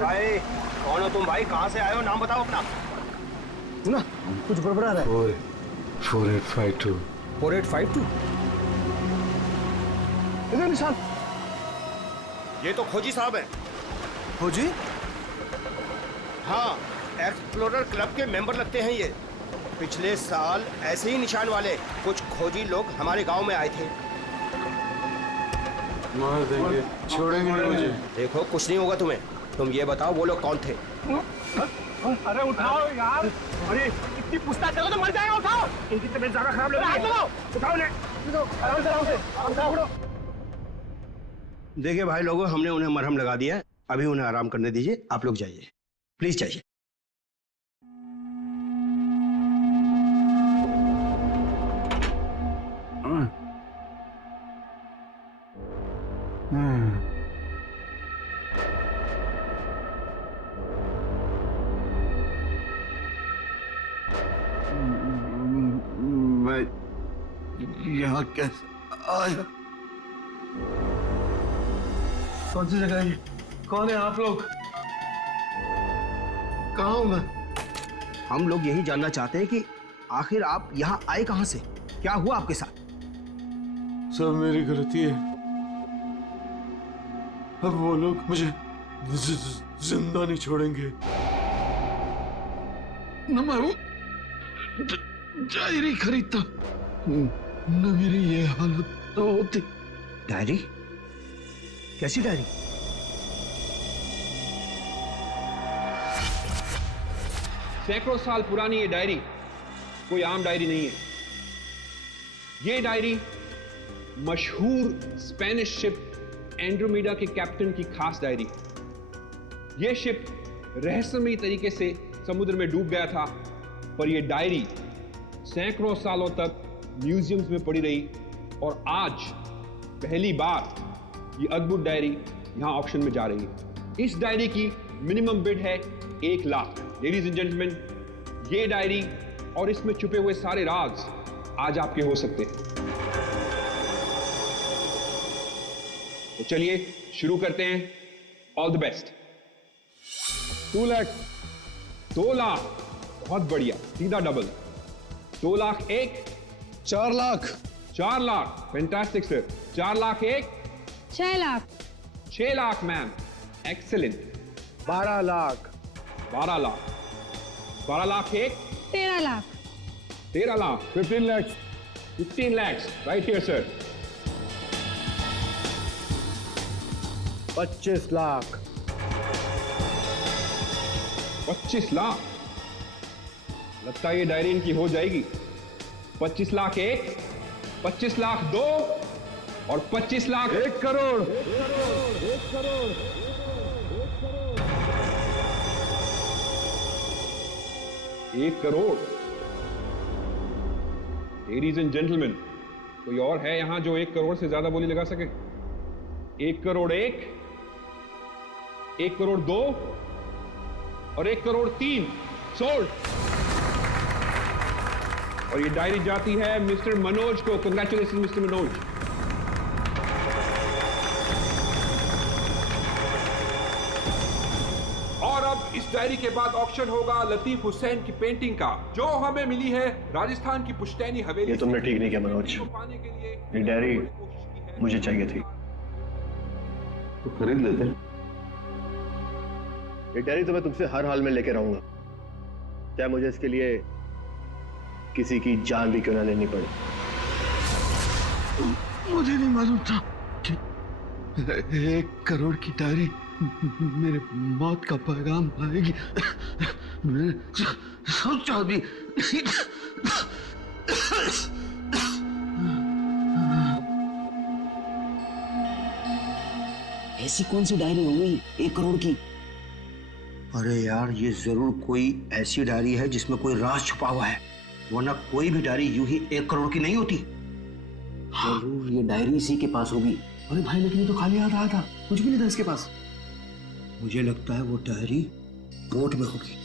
भाई कौन हो तुम? भाई कहाँ से आए हो? नाम बताओ अपना। ना कुछ गड़बड़ा रहा है। 4852। 4852? इधर निशान। ये तो खोजी साहब है। खोजी? हाँ, एक्सप्लोरर क्लब के मेंबर लगते हैं ये। पिछले साल ऐसे ही निशान वाले कुछ खोजी लोग हमारे गांव में आए थे। मार देंगे, छोड़ेंगे नहीं मुझे। देखो कुछ नहीं होगा तुम्हें। तुम ये बताओ वो लोग कौन थे? अरे उठाओ यार। अरे इतनी पूछताछ करो तो मर जाएगा। उठाओ, इनकी तबीयत ज्यादा खराब लग रही है। उठाओ ने, आराम से उठाओ। देखिए भाई लोगों, हमने उन्हें मरहम लगा दिया है, अभी उन्हें आराम करने दीजिए। आप लोग जाइए, प्लीज जाइए। मैं यहाँ कैसे आया? कौन सी जगह है ये? कौन है आप लोग? कहाँ हूँ मैं? हम लोग यही जानना चाहते हैं कि आखिर आप यहाँ आए कहाँ से? क्या हुआ आपके साथ? सब मेरी गलती है। अब वो लोग मुझे जिंदा नहीं छोड़ेंगे। न मैं वो डायरी खरीदता, न मेरी ये हालत तो होती। डायरी? कैसी डायरी? सैकड़ों साल पुरानी ये डायरी कोई आम डायरी नहीं है। ये डायरी मशहूर स्पेनिश शिप एंड्रोमेडा के कैप्टन की खास डायरी। यह शिप रहस्यमयी तरीके से समुद्र में डूब गया था, पर यह डायरी सैकड़ों सालों तक म्यूजियम्स में पड़ी रही और आज पहली बार ये अद्भुत डायरी यहां ऑक्शन में जा रही है। इस डायरी की मिनिमम बिड है 1 लाख। लेडीज एंड जेंटलमैन, ये डायरी और इसमें छुपे हुए सारे राज आज आपके हो सकते हैं। तो चलिए शुरू करते हैं। All the best. 2 lakh, 2 lakh, बहुत बढ़िया, सीधा double. 2 lakh 1, 4 lakh, 4 lakh, fantastic sir. 4 lakh 1, 6 lakh, 6 lakh ma'am, excellent. 12 lakh, 12 lakh, 12 lakh 1, 13 lakh, 13 lakh, 15 lakhs, 15 lakhs, right here sir. 25 lakh, 25 lakh, लगता है ये डायरी इनकी हो जाएगी। 25 लाख 1, 25 लाख 2 और 25 lakh 1 crore, 1 crore. Ladies and gentleman, कोई और है यहां जो 1 करोड़ से ज्यादा बोली लगा सके? 1 करोड़ 1, 1 करोड़ 2 और 1 करोड़ 3 सोल्ड। और ये डायरी जाती है मिस्टर मनोज को। Congratulation mister Manoj. और अब इस डायरी के बाद ऑक्शन होगा लतीफ हुसैन की पेंटिंग का, जो हमें मिली है राजस्थान की पुश्तैनी हवेली। ये तुमने ठीक नहीं किया मनोज। ये डायरी मुझे चाहिए थी, तो खरीद लेते। ये डायरी तो मैं तुमसे हर हाल में लेके रहूंगा, चाहे मुझे इसके लिए किसी की जान भी क्यों ना लेनी पड़े। मुझे नहीं मालूम था कि 1 करोड़ की डायरी मेरे मौत का पैगाम लाएगी। मैंने सोचा भी ऐसी कौन सी डायरी हो गई 1 करोड़ की? अरे यार, ये जरूर कोई ऐसी डायरी है जिसमें कोई राज छुपा हुआ है, वरना कोई भी डायरी यूं ही 1 करोड़ की नहीं होती। जरूर ये डायरी इसी के पास होगी। अरे भाई, लेकिन ये तो खाली हाथ आया था, कुछ भी नहीं था इसके पास। मुझे लगता है वो डायरी बोट में होगी।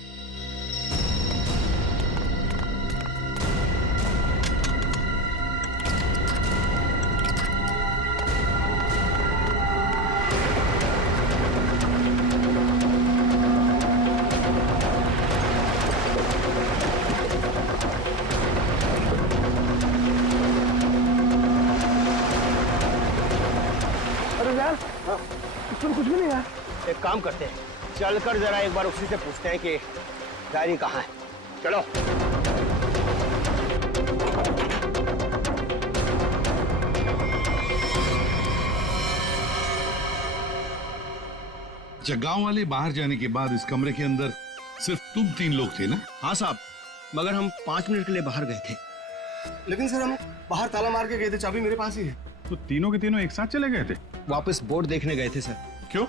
कुछ भी नहीं है। एक काम करते हैं, चलकर जरा एक बार उसी से पूछते हैं कि डायरी कहाँ है। चलो। अच्छा, गांव वाले बाहर जाने के बाद इस कमरे के अंदर सिर्फ तुम 3 लोग थे ना? हाँ साहब, मगर हम 5 मिनट के लिए बाहर गए थे। लेकिन सर, हम बाहर ताला मार के गए थे, चाबी मेरे पास ही है। तो तीनों के तीनों एक साथ चले गए थे? वापस बोर्ड देखने गए थे सर। क्यों?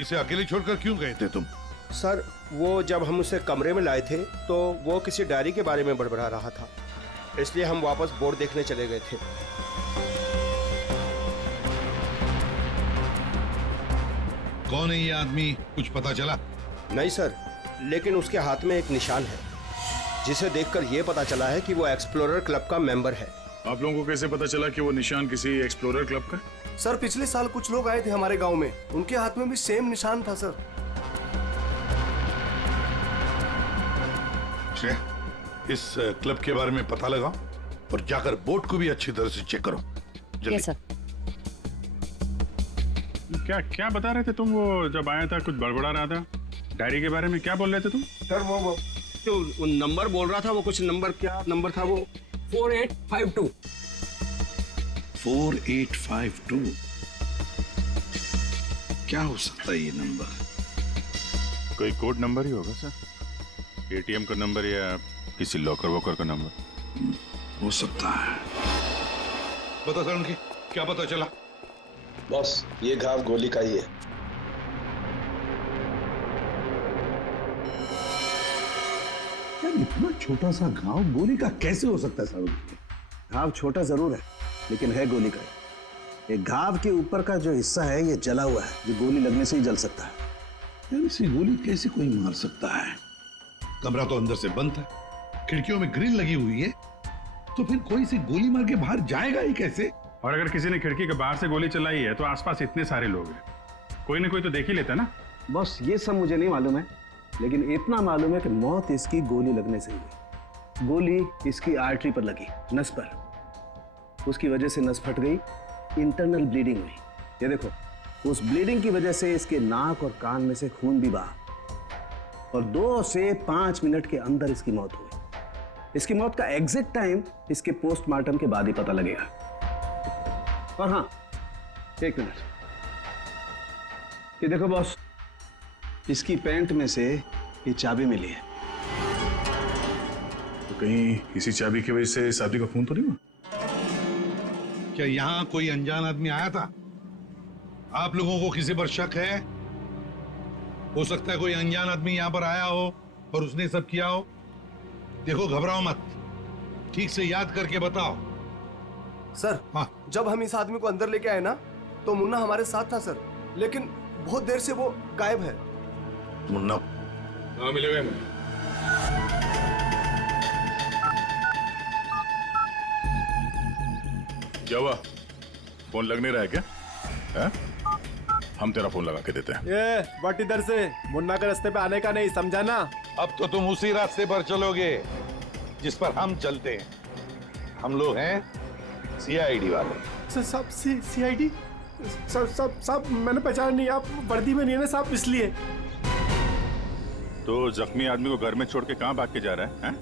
इसे अकेले छोड़कर क्यों गए थे तुम? सर, वो जब हम उसे कमरे में लाए थे तो वो किसी डायरी के बारे में बड़बड़ा रहा था, इसलिए हम वापस बोर्ड देखने चले गए थे। कौन है ये आदमी, कुछ पता चला? नहीं सर, लेकिन उसके हाथ में एक निशान है, जिसे देखकर यह पता चला है कि वो एक्सप्लोरर क्लब का मेंबर है। आप लोगों को कैसे पता चला कि वो निशान किसी एक्सप्लोरर क्लब का? सर, पिछले साल कुछ लोग आए थे हमारे गांव में, उनके हाथ में भी सेम निशान था सर। इस क्लब के बारे में पता लगाओ और जाकर बोर्ड को भी अच्छी तरह से चेक करो। जल्दी। Yes sir. क्या क्या बता रहे थे तुम? वो जब आया था कुछ बड़बड़ा रहा था डायरी के बारे में, क्या बोल रहे थे तुम? सर, वो जो नंबर बोल रहा था, वो कुछ नंबर, क्या नंबर था वो? 4852। 4852 क्या हो सकता है ये नंबर? कोई कोड नंबर ही होगा सर, एटीएम का नंबर या किसी लॉकर वॉकर का नंबर हो सकता है। बता सर, उनकी क्या पता चला? बॉस, ये घाव गोली का ही है। यार, इतना छोटा सा घाव गोली का कैसे हो सकता है सर? घाव छोटा जरूर है, लेकिन है गोली का। ये घाव के ऊपर का जो हिस्सा है ये जला हुआ है, जो गोली लगने से ही जल सकता है। यार, इसे गोली कैसे कोई मार सकता है? कमरा तो अंदर से बंद था, खिड़कियों में ग्रिल लगी हुई है, तो फिर कोई सी गोली मार के बाहर जाएगा ही कैसे? और अगर किसी ने खिड़की के बाहर से गोली चलाई है तो आसपास इतने सारे लोग हैं, कोई ना कोई तो देख ही लेता ना। बस ये सब मुझे नहीं मालूम है, लेकिन इतना मालूम है कि मौत इसकी गोली लगने से हुई। गोली इसकी आर्टरी पर लगी, नस पर। उसकी वजह से नस फट गई, इंटरनल ब्लीडिंग हुई। ये देखो, उस ब्लीडिंग की वजह से इसके नाक और कान में से खून भी बहा और 2 से 5 मिनट के अंदर इसकी मौत हुई। इसकी मौत का एग्जैक्ट टाइम इसके पोस्टमार्टम के बाद ही पता लगेगा। और हाँ, 1 मिनट, ये देखो बॉस, इसकी पैंट में से ये चाबी मिली है। तो कहीं इसी चाबी की वजह से इस आदमी का खून तो नहीं हुआ? क्या यहाँ कोई अनजान आदमी आया था? आप लोगों को किसी पर शक है? हो सकता है कोई अनजान आदमी यहाँ पर आया हो और उसने सब किया हो। देखो, घबराओ मत, ठीक से याद करके बताओ। सर, हाँ, जब हम इस आदमी को अंदर लेके आए ना, तो मुन्ना हमारे साथ था सर, लेकिन बहुत देर से वो गायब है। मुन्ना हाँ, मिलेगा मुझे। क्या हुआ? फोन लग नहीं रहा है क्या? है? हम तेरा फोन लगा के देते हैं। ये बट इधर से मुन्ना के रास्ते पे आने का नहीं, समझा ना? अब तो तुम उसी रास्ते पर चलोगे जिस पर हम चलते हैं। हम लोग हैं सीआईडी वाले। सब सीआईडी? सब मैंने पहचान नहीं, आप वर्दी में नहीं है ना साहब, इसलिए। तो जख्मी आदमी को घर में छोड़ के कहाँ भाग के जा रहा है?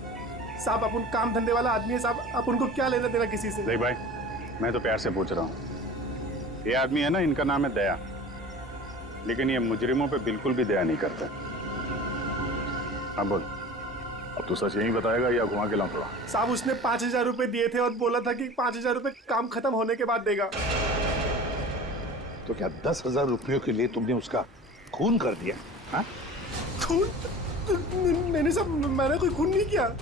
साहब, अपन काम धंधे वाला आदमी है साहब, आप उनको क्या लेना देना किसी से? देख भाई, मैं तो प्यार से पूछ रहा हूँ। ये आदमी है ना, इनका नाम है दया, लेकिन ये मुजरिमों पे बिल्कुल भी दया नहीं करता। हाँ बोल, अब तू सच यही बताएगा या घुमा के लाऊं थोड़ा? साहब, उसने 5,000 रुपए दिए थे और बोला था कि 5,000 रुपए काम खत्म होने के बाद देगा। तो क्या 10,000 रुपयों के लिए तुमने उसका खून कर दिया? हाँ? खून? नहीं साहब, मैंने कोई खून नहीं किया।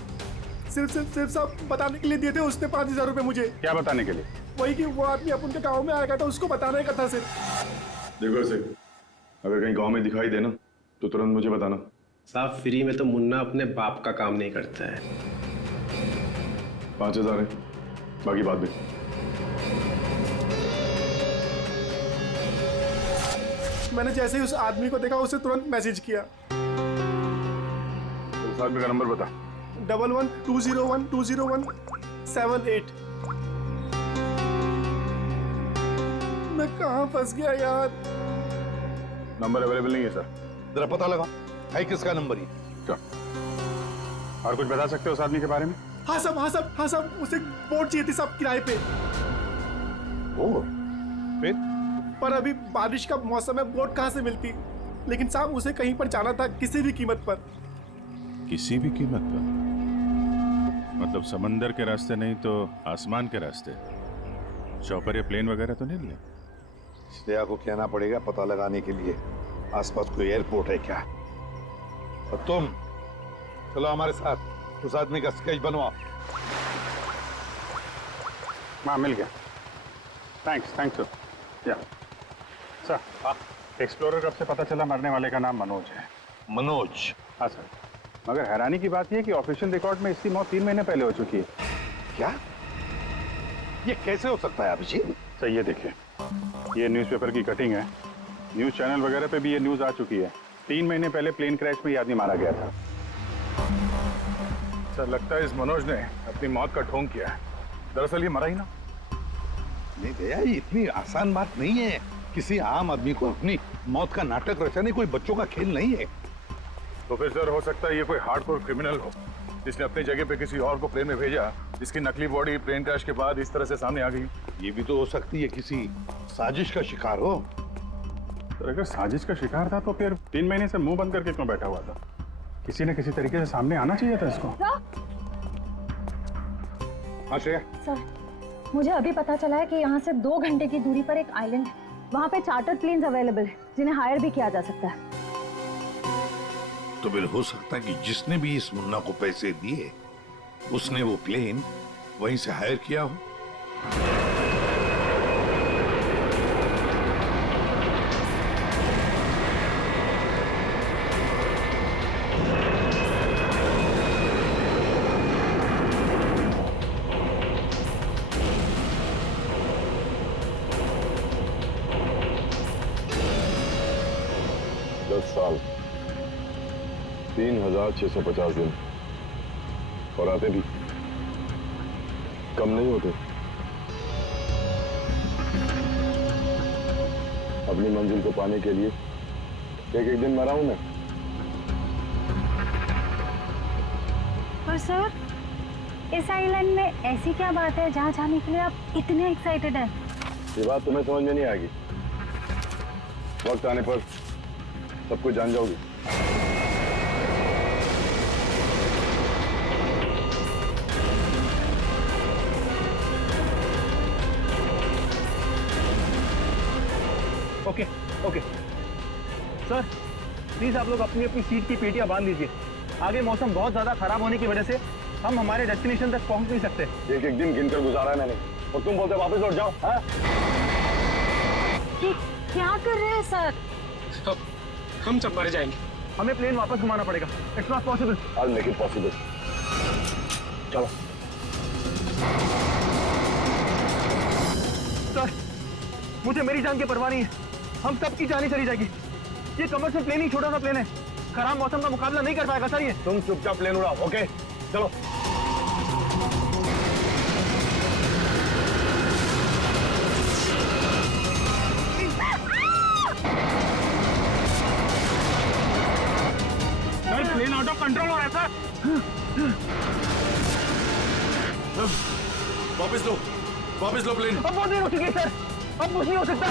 सिर्फ साहब बताने के लिए दिए थे उसने 5,000 रुपए मुझे। क्या बताने के लिए? वही कि वो आदमी अपन के गाँव में आएगा था, उसको बताने का था सिर्फ। देखो से, अगर कहीं गांव में दिखाई देना तो तुरंत मुझे बताना। साहब, फ्री में तो मुन्ना अपने बाप का काम नहीं करता है। 5,000 है, बाकी बात भी। मैंने जैसे ही उस आदमी को देखा, उसे तुरंत मैसेज किया। उस आदमी का नंबर बता। 1120120178। मैं कहाँ फंस गया यार? नंबर अवेलेबल नहीं है सर। जरा पता लगा है किसका नंबर ये। क्या और कुछ बता सकते हो उस आदमी के बारे में? हाँ साहब, उसे बोट चाहिए थी साहब, किराए पे। फिर? पर अभी बारिश का मौसम है, बोट कहाँ से मिलती? लेकिन साहब, उसे कहीं पर जाना था, किसी भी कीमत पर। किसी भी कीमत पर? मतलब समंदर के रास्ते नहीं तो आसमान के रास्ते? चौपर या प्लेन वगैरह तो नहीं लिया? दया को कहना पड़ेगा पता लगाने के लिए आसपास कोई एयरपोर्ट है क्या। और तुम चलो हमारे साथ, उस आदमी का स्केच बनवाओ। हाँ, मिल गया। Thanks sir. या सर, एक्सप्लोरर कब से पता चला मरने वाले का नाम मनोज है? मनोज? हाँ सर, मगर हैरानी की बात यह कि ऑफिशियल रिकॉर्ड में इसकी मौत 3 महीने पहले हो चुकी है। क्या? ये कैसे हो सकता है अभिजीत? सर ये देखिए, ये न्यूज़पेपर की कटिंग है, न्यूज़ चैनल वगैरह पे भी ये न्यूज़ आ चुकी है। 3 महीने पहले प्लेन क्रैश में ये आदमी मारा गया था। सर लगता है इस मनोज ने अपनी मौत का ढोंग किया है। दरअसल ये मरा ही ना। नहीं दया, ये इतनी आसान बात नहीं है। किसी आम आदमी को अपनी मौत का नाटक रचाने कोई बच्चों का खेल नहीं है। तो फिर सर हो सकता है ये कोई हार्डकोर क्रिमिनल हो, जिसने अपनी जगह पे किसी और को प्लेन में भेजा, जिसकी नकली बॉडी प्लेन क्रैश के बाद इस तरह से सामने आ गई। ये भी तो हो सकती है किसी साजिश का शिकार हो। तो अगर साजिश का शिकार था तो फिर 3 महीने से मुंह बंद करके क्यों बैठा हुआ था? किसी न किसी तरीके से सामने आना चाहिए था इसको। हाँ श्रेया। सर, मुझे अभी पता चला है कि यहाँ से 2 घंटे की दूरी पर एक आइलैंड है। वहाँ पे चार्टर प्लेन्स अवेलेबल है जिन्हें हायर भी किया जा सकता है। तो फिर हो सकता है कि जिसने भी इस मुन्ना को पैसे दिए उसने वो प्लेन वहीं से हायर किया हो। 10 साल 3650 दिन और आते भी कम नहीं होते। अपनी मंजिल को पाने के लिए एक एक दिन मरा हूं मैं। पर सर, इस आइलैंड में ऐसी क्या बात है जहाँ जाने के लिए आप इतने एक्साइटेड हैं? ये बात तुम्हें समझ में नहीं आएगी, वक्त आने पर सब कुछ जान जाओगी। ओके ओके सर, प्लीज आप लोग अपनी अपनी सीट की पेटियां बांध लीजिए। आगे मौसम बहुत ज्यादा खराब होने की वजह से हम हमारे डेस्टिनेशन तक पहुंच नहीं सकते। एक एक दिन गिनकर गुजारा है मैंने और तुम बोलते वापस लौट जाओ। हाँ? क्या कर रहे हैं सर? हम सब मर जाएंगे। हमें प्लेन वापस घुमाना पड़ेगा। It's not possible. I'll make it possible। चलो। सर, मुझे मेरी जान की परवाह नहीं है। हम सबकी जान चली जाएगी। ये कमर्शियल प्लेन ही छोटा सा प्लेन है, खराब मौसम का मुकाबला नहीं कर पाएगा सर ये। तुम चुपचाप प्लेन उड़ाओ। ओके चलो। प्लेन आउट ऑफ कंट्रोल हो रहा है सर। वापस लो प्लेन। अब बहुत देर हो चुकी है सर, अब कुछ नहीं हो सकता।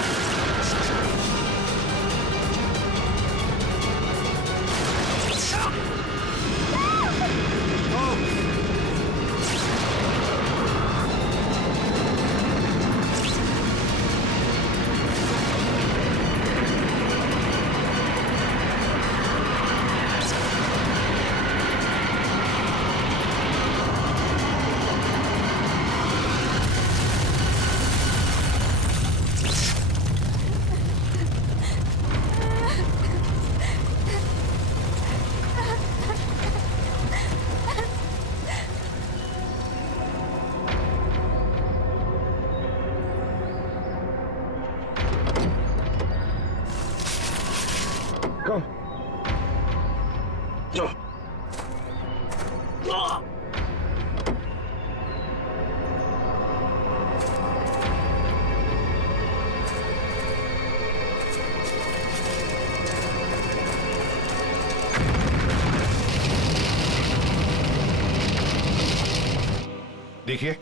देखिए,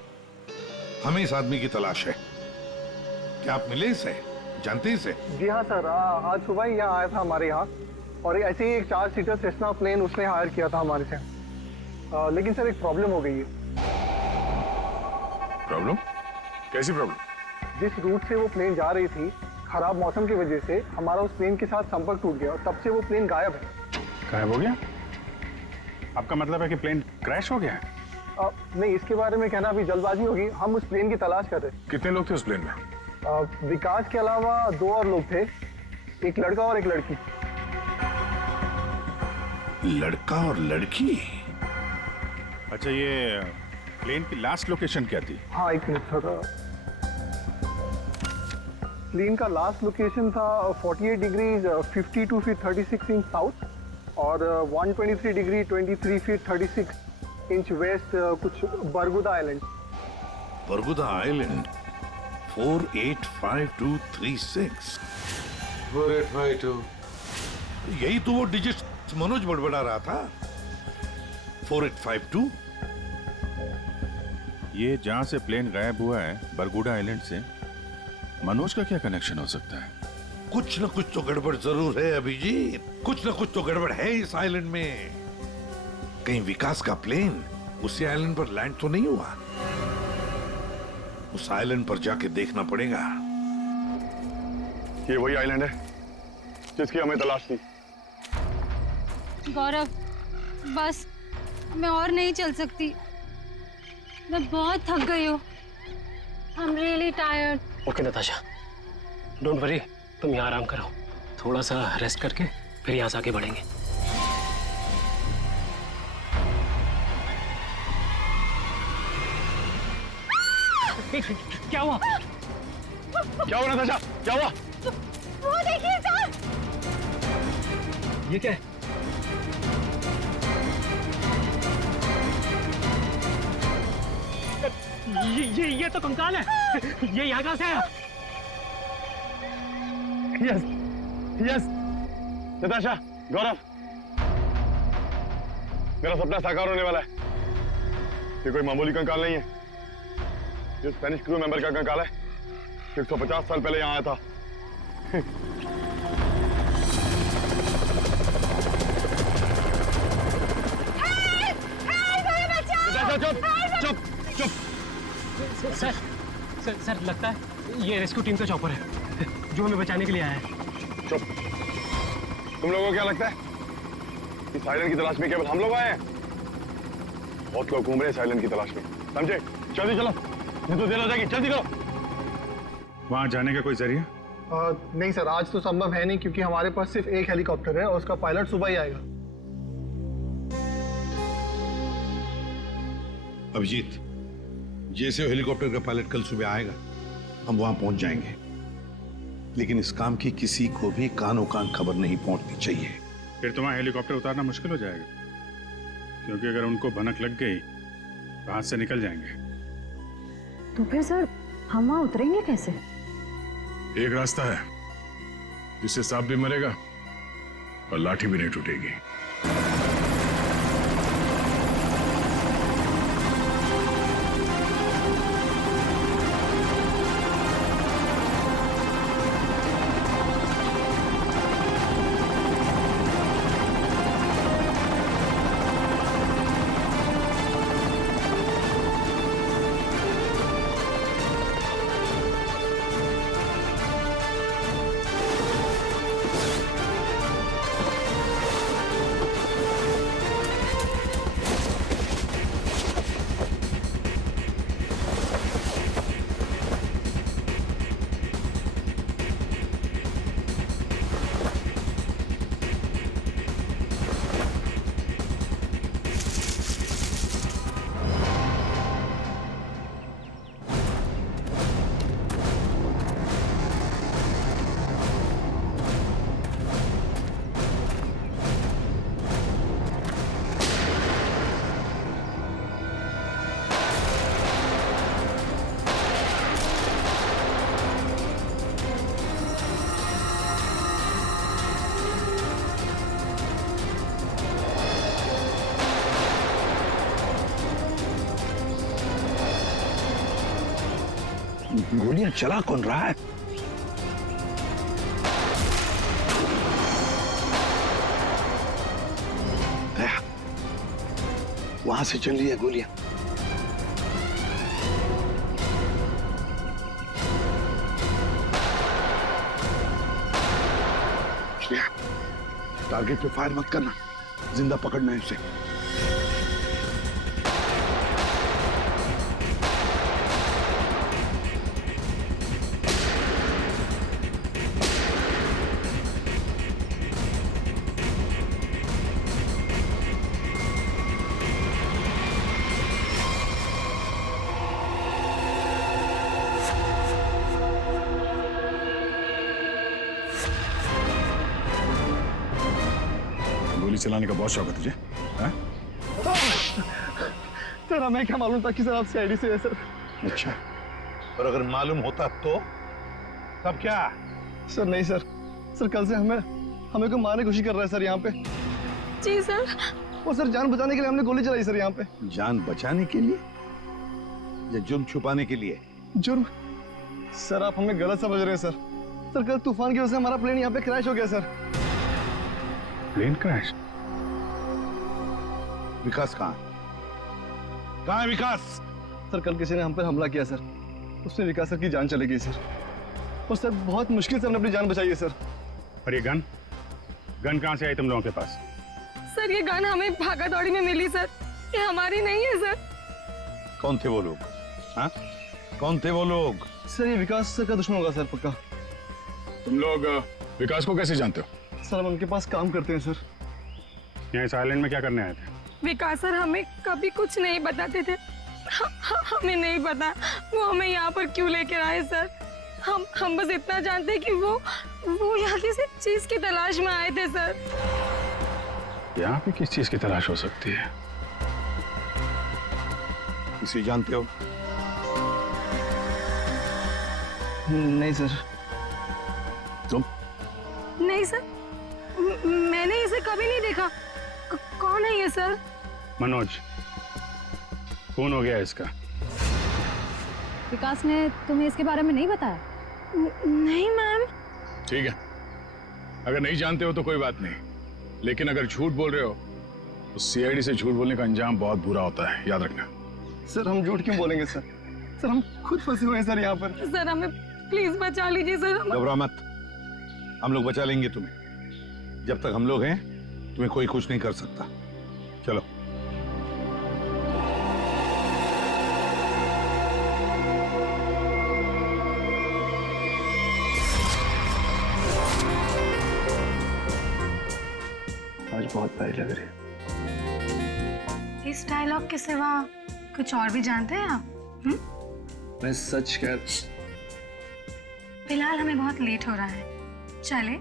हमें इस आदमी की तलाश है। क्या आप मिले इसे? जानते इसे? जी हाँ सर, आज सुबह ही यहाँ आया था हमारे यहाँ और ऐसे ही एक 4 सीटर सेस्ना प्लेन उसने हायर किया था हमारे से। लेकिन सर एक प्रॉब्लम हो गई है। प्रॉब्लम? कैसी प्रॉब्लम? जिस रूट से वो प्लेन जा रही थी, खराब मौसम की वजह से हमारा उस प्लेन के साथ संपर्क टूट गया और तब से वो प्लेन गायब है। गायब हो गया? आपका मतलब है कि प्लेन क्रैश हो गया है? नहीं, इसके बारे में कहना अभी जल्दबाजी होगी। हम उस प्लेन की तलाश कर रहे हैं। कितने लोग थे उस प्लेन में? विकास के अलावा 2 और लोग थे, एक लड़का और एक लड़की। लड़का और लड़की? अच्छा, ये प्लेन की लास्ट लोकेशन क्या थी? हाँ, एक मिनट थोड़ा। प्लेन का लास्ट लोकेशन था 48 डिग्री 52 फीट 36 इंच साउथ और 123 डिग्री 23 फीट 36 इंच वेस्ट, कुछ बरगुदा आइलैंड। बरगुदा आइलैंड 485236। 4852। यही तो वो डिजिट मनोज बड़बड़ा रहा था। 4852। ये जहां से प्लेन गायब हुआ है, बरगुडा आइलैंड से, मनोज का क्या कनेक्शन हो सकता है? कुछ न कुछ तो गड़बड़ जरूर है अभिजीत, कुछ न कुछ तो गड़बड़ है इस आइलैंड में। कहीं विकास का प्लेन उसी आइलैंड पर लैंड तो नहीं हुआ? उस आइलैंड पर जाके देखना पड़ेगा। ये वही आइलैंड है जिसकी हमें तलाश थी। गौरव, बस मैं और नहीं चल सकती। मैं बहुत थक गई हूँ। I am really tired. Okay Natasha, don't worry, तुम यहाँ आराम करो। थोड़ा सा रेस्ट करके फिर यहाँ से आगे बढ़ेंगे। क्या हुआ? क्या हुआ नताशा? क्या हुआ? वो देखिए सर। ये क्या है? ये तो कंकाल है। ये यहाँ कहाँ से आया? यस यस नताशा, गौरव, मेरा सपना साकार होने वाला है। ये कोई मामूली कंकाल नहीं है, ये स्पेनिश क्रू मेंबर का कंकाल है। 150 साल पहले यहाँ आया था। चुप चुप चुप। सर सर सर लगता है ये रेस्क्यू टीम का चॉपर है जो हमें बचाने के लिए आया है। चुप। तुम लोगों को क्या लगता है इस आइलैंड की तलाश में केवल हम लोग आए हैं? बहुत लोग घूम रहे हैं इस आइलैंड की तलाश में, समझे? जल्दी चलो, नहीं तो देर हो जाएगी। जल्दी करो। वहां जाने का कोई जरिया? नहीं सर, आज तो संभव है नहीं क्योंकि हमारे पास सिर्फ एक हेलीकॉप्टर है और उसका पायलट सुबह ही आएगा। अभिजीत, जैसे हेलीकॉप्टर का पायलट कल सुबह आएगा हम वहां पहुंच जाएंगे, लेकिन इस काम की किसी को भी कानो कान खबर नहीं पहुंचनी चाहिए। फिर तुम्हारा हेलीकॉप्टर उतारना मुश्किल हो जाएगा, क्योंकि अगर उनको भनक लग गई तो हाथ से निकल जाएंगे। तो फिर सर हम वहां उतरेंगे कैसे? एक रास्ता है जिससे सांप भी मरेगा और लाठी भी नहीं टूटेगी। गोलियां चला कौन रहा है? वहां से चल रही है गोलियां। टारगेट पे फायर मत करना, जिंदा पकड़ना है उसे। गोली चलाने का बहुत शौक है तुझे? सर हमें क्या मालूम था कि सर आप सीआईडी से है सर। अच्छा, और अगर मालूम होता तो तब क्या? सर नहीं सर, सर कल से हमें को मारने की कोशिश कर रहा है सर यहाँ पे। जी सर। और सर जान बचाने के लिए हमने गोली चलाई सर यहाँ पे। जान बचाने के लिए या जुर्म छुपाने के लिए? जुर्म? सर आप हमें गलत समझ रहे हैं सर। सर कल तूफान की वजह से हमारा प्लेन यहाँ पे क्रैश हो गया सर। Plane crash? विकास कहाँ है विकास? सर कल किसी ने हम पर हमला किया सर, उसमें विकास सर की जान चली गई सर। और सर बहुत मुश्किल से हमने अपनी जान बचाई है सर। और ये गन कहाँ से आई तुम लोगों के पास? सर ये गन हमें भागा दौड़ी में मिली सर, ये हमारी नहीं है सर। कौन थे वो लोग? हाँ, कौन थे वो लोग? सर ये विकास सर का दुश्मन होगा सर पक्का। तुम लोग विकास को कैसे जानते हो? सर हम उनके पास काम करते हैं सर। यहाँ इस आइलैंड में क्या करने आए थे? विकास सर हमें कभी कुछ नहीं बताते थे, हमें नहीं पता वो हमें यहाँ पर क्यों लेकर आए सर। हम बस इतना जानते हैं कि वो यहाँ किसी चीज की तलाश में आए थे सर। यहाँ पे किस चीज की तलाश हो सकती है? इसे जानते हो? नहीं सर। तुम? नहीं सर, मैंने इसे कभी नहीं देखा। कौन है ये सर? मनोज, खून हो गया इसका। विकास ने तुम्हें इसके बारे में नहीं बताया? नहीं मैम। ठीक है, अगर नहीं जानते हो तो कोई बात नहीं, लेकिन अगर झूठ बोल रहे हो तो सीआईडी से झूठ बोलने का अंजाम बहुत बुरा होता है, याद रखना। सर हम झूठ क्यों बोलेंगे सर? सर हम खुद फंसे हुए हैं सर यहाँ पर। सर हमें प्लीज बचा लीजिए सर। घबरा मत, हम लोग बचा लेंगे तुम्हें। जब तक हम लोग हैं तुम्हें कोई कुछ नहीं कर सकता। चलो। आज बहुत प्यारी लग रही है। इस डायलॉग के सिवा कुछ और भी जानते हैं आप? मैं सच कह। फिलहाल हमें बहुत लेट हो रहा है, चले?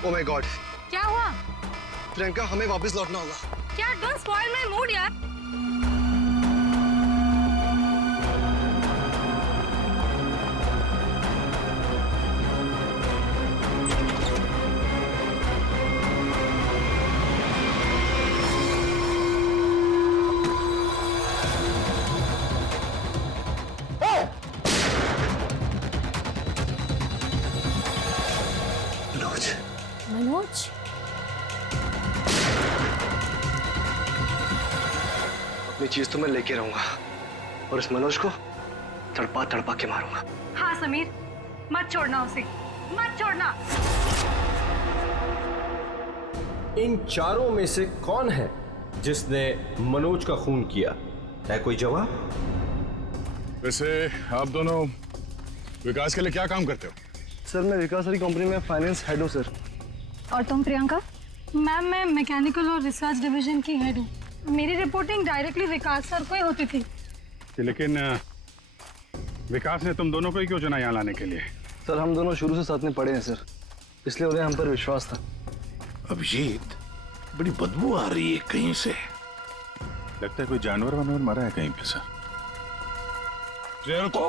Oh my God! क्या हुआ? प्रियंका, हमें वापस लौटना होगा। क्या? डोंट स्पॉइल माय मूड यार। मनोज, अपनी चीज तो मैं लेके रहूंगा और इस मनोज को तड़पा तड़पा के मारूंगा। हाँ समीर, मत छोड़ना उसे, मत छोड़ना। इन चारों में से कौन है जिसने मनोज का खून किया? है कोई जवाब? वैसे आप दोनों विकास के लिए क्या काम करते हो? सर मैं विकास वाली कंपनी में फाइनेंस हेड हूँ सर। और तुम प्रियंका? मैम मैं मैकेनिकल और रिसर्च डिवीजन की हेड हूँ। मेरी रिपोर्टिंग डायरेक्टली विकास सर को ही होती थी। लेकिन विकास ने तुम दोनों को ही क्यों चुना यहाँ लाने के लिए? सर हम दोनों शुरू से साथ में पढ़े हैं सर, इसलिए उन्हें हम पर विश्वास था। अभिजीत, बड़ी बदबू आ रही है कहीं से। लगता है कोई जानवर वानवर मरा है कहीं पे सर। को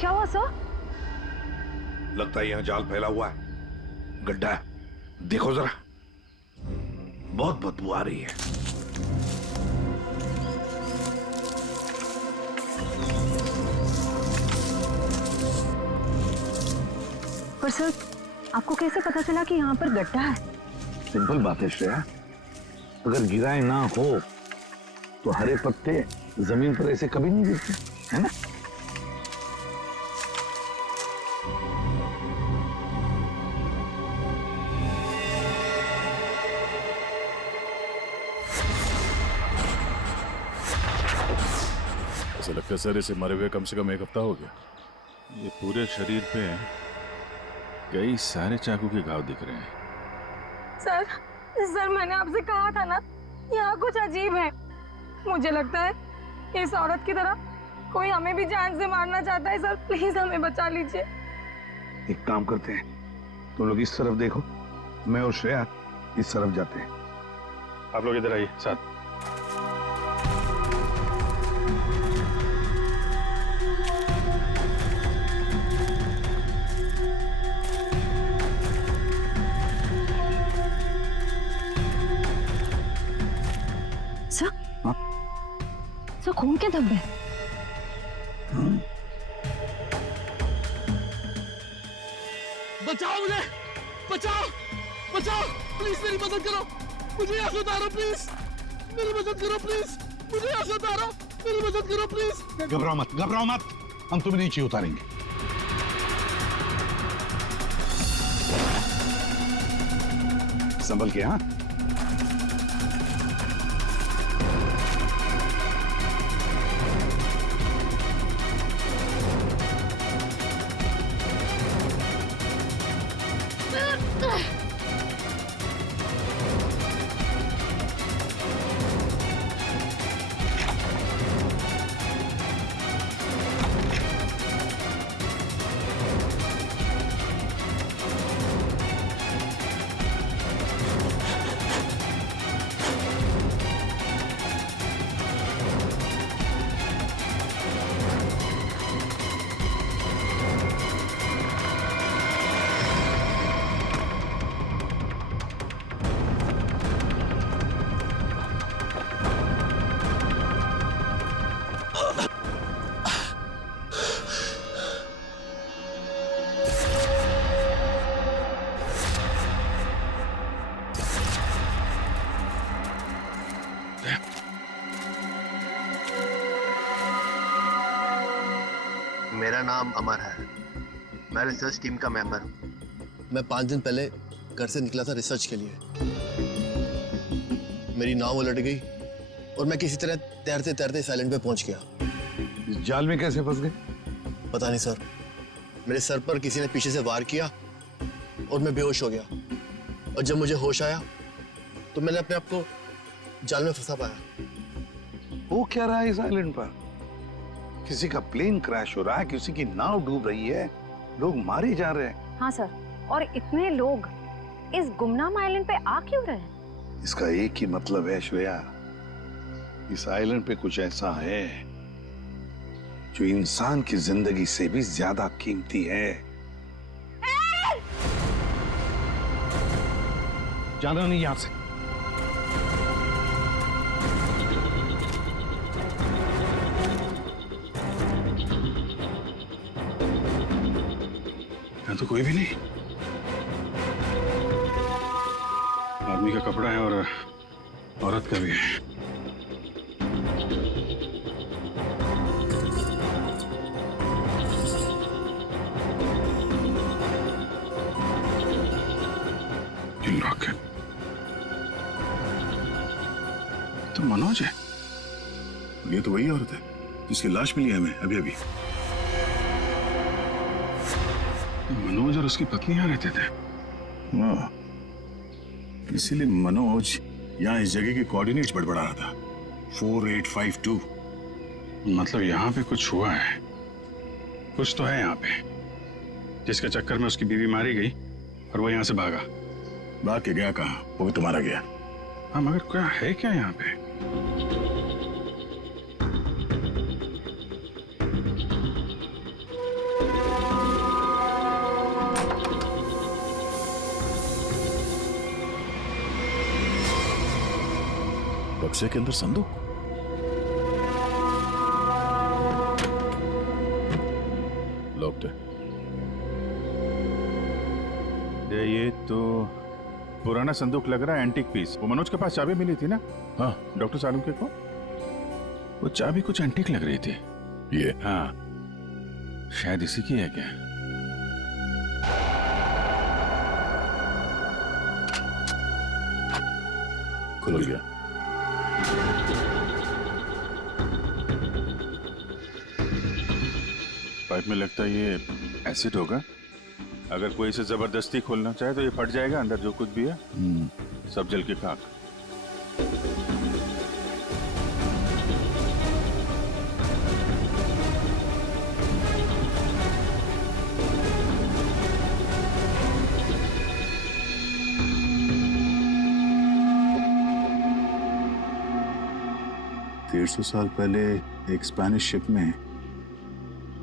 क्या हुआ सर? लगता है यहाँ जाल फैला हुआ है, गड्ढा है, देखो जरा, बहुत बदबू आ रही है। पर सर आपको कैसे पता चला कि यहाँ पर गड्ढा है? सिंपल बात है श्रेया, अगर गिराए ना हो तो हरे पत्ते जमीन पर ऐसे कभी नहीं गिरते, है ना? ऐसा लगता है सर इसे मरे हुए कम से कम 1 हफ्ता हो गया। ये पूरे शरीर पे कई सारे चाकू के घाव दिख रहे हैं। सर मैंने आपसे कहा था ना, यहाँ कुछ अजीब है। मुझे लगता है इस औरत की तरह कोई हमें भी जान से मारना चाहता है। सर प्लीज हमें बचा लीजिए। एक काम करते हैं, तुम लोग इस तरफ देखो, मैं और श्रेया इस तरफ जाते हैं। आप लोग इधर आइए साथ। सर खून के धब्बे। बचाओ मुझे, बचाओ, बचाओ, प्लीज मेरी मदद करो, मुझे यहाँ से उतारो प्लीज, मेरी मदद करो प्लीज, मुझे यहाँ से उतारो, मेरी मदद करो प्लीज। घबराओ मत, घबराओ मत, हम तुम्हें नीचे उतारेंगे। संभल के, हाँ? मेरा नाम अमर है, मैं रिसर्च टीम का मेंबर हूँ। मैं 5 दिन पहले घर से निकला था रिसर्च के लिए। मेरी नाव उलट गई और मैं किसी तरह तैरते तैरते इस आइलैंड पे पहुंच गया। इस जाल में कैसे फंस गए? पता नहीं सर, मेरे सर पर किसी ने पीछे से वार किया और मैं बेहोश हो गया। और जब मुझे होश आया तो मैंने अपने आप को जाल में फंसा पाया। वो क्या रहा है इस आइलैंड पर? किसी का प्लेन क्रैश हो रहा है, किसी की नाव डूब रही है, लोग मारे जा रहे हैं। हाँ सर, और इतने लोग इस गुमनाम आइलैंड पे आ क्यों रहे हैं? इसका एक ही मतलब है श्रेया, इस आइलैंड पे कुछ ऐसा है जो इंसान की जिंदगी से भी ज्यादा कीमती है। जाना नहीं यहां से। यहाँ तो कोई भी नहीं। आदमी का कपड़ा है और औरत का भी है। लॉक है। तो मनोज है। ये तो वही औरत है जिसकी लाश मिली है हमें अभी अभी। मनोज और उसकी पत्नी यहाँ रहते थे। वाह, इसीलिए मनोज यहाँ इस जगह के कोऑर्डिनेट्स बड़बड़ा रहा था। 4852। मतलब यहाँ पे कुछ हुआ है, कुछ तो है यहाँ पे, जिसके चक्कर में उसकी बीवी मारी गई और वो यहाँ से भागा। भाग के गया कहाँ? वो भी तुम्हारा गया। हाँ, मगर क्या है क्या यहाँ पे? बक्से के अंदर संदूक। लॉक्ड है। ये तो पुराना संदूक लग रहा है, एंटीक पीस। वो मनोज के पास चाबी मिली थी ना? हाँ, डॉक्टर सालुंके को। वो चाबी कुछ एंटीक लग रही थी। ये? हाँ, शायद इसी की है क्या? खुल गया। पाइप में लगता है ये एसिड होगा। अगर कोई इसे जबरदस्ती खोलना चाहे तो ये फट जाएगा। अंदर जो कुछ भी है सब जल के खाक। सौ साल पहले एक स्पेनिश शिप में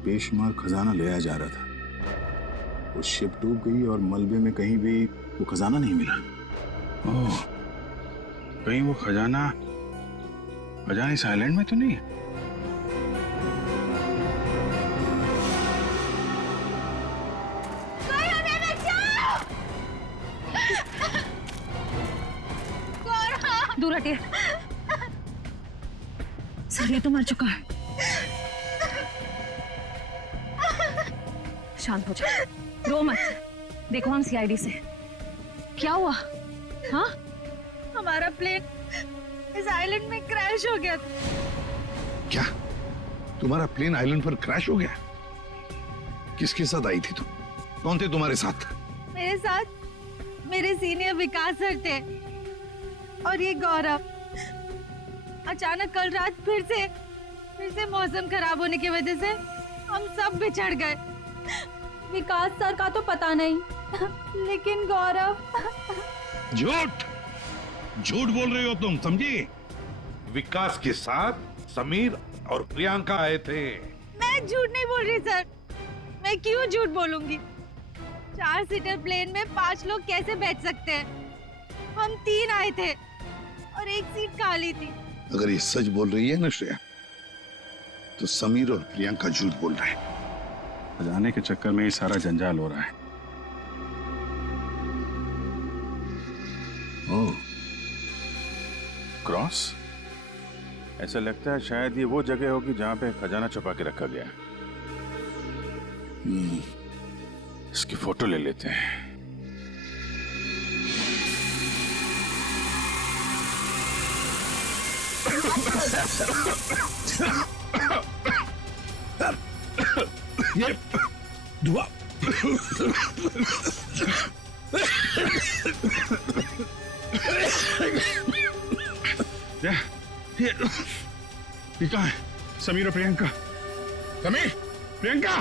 बेशुमार खजाना ले आया जा रहा था। वो शिप डूब गई और मलबे में कहीं भी वो खजाना नहीं मिला। ओह, कहीं वो खजाना इस आइलैंड में तो नहीं है? कोई हमें बचाओ! ये तो मर चुका है। शांत हो जा, रो मत। देखो हम सीआईडी से। क्या हुआ? हाँ, हमारा प्लेन इस आइलैंड में क्रैश हो गया। क्या तुम्हारा प्लेन आइलैंड पर क्रैश हो गया? किसके साथ आई थी तुम? कौन थे तुम्हारे साथ? मेरे साथ मेरे सीनियर विकास सर थे और ये गौरव। अचानक कल रात फिर से मौसम खराब होने की वजह से हम सब बिछड़ गए। विकास सर का तो पता नहीं, लेकिन गौरव। झूठ बोल रही हो तुम, समझी? विकास के साथ समीर और प्रियंका आए थे। मैं झूठ नहीं बोल रही सर, मैं क्यों झूठ बोलूंगी? 4 सीटर प्लेन में 5 लोग कैसे बैठ सकते हैं? हम 3 आए थे और 1 सीट खाली थी। अगर ये सच बोल रही है ना श्रेया, तो समीर और प्रियंका झूठ बोल रहे हैं। जाने के चक्कर में ये सारा जंजाल हो रहा है। ओह, क्रॉस? ऐसा लगता है शायद ये वो जगह होगी जहां पे खजाना छुपा के रखा गया। इसकी फोटो ले लेते हैं। ये दुआ ये कहाँ है? समीर और प्रियंका। समीर, प्रियंका,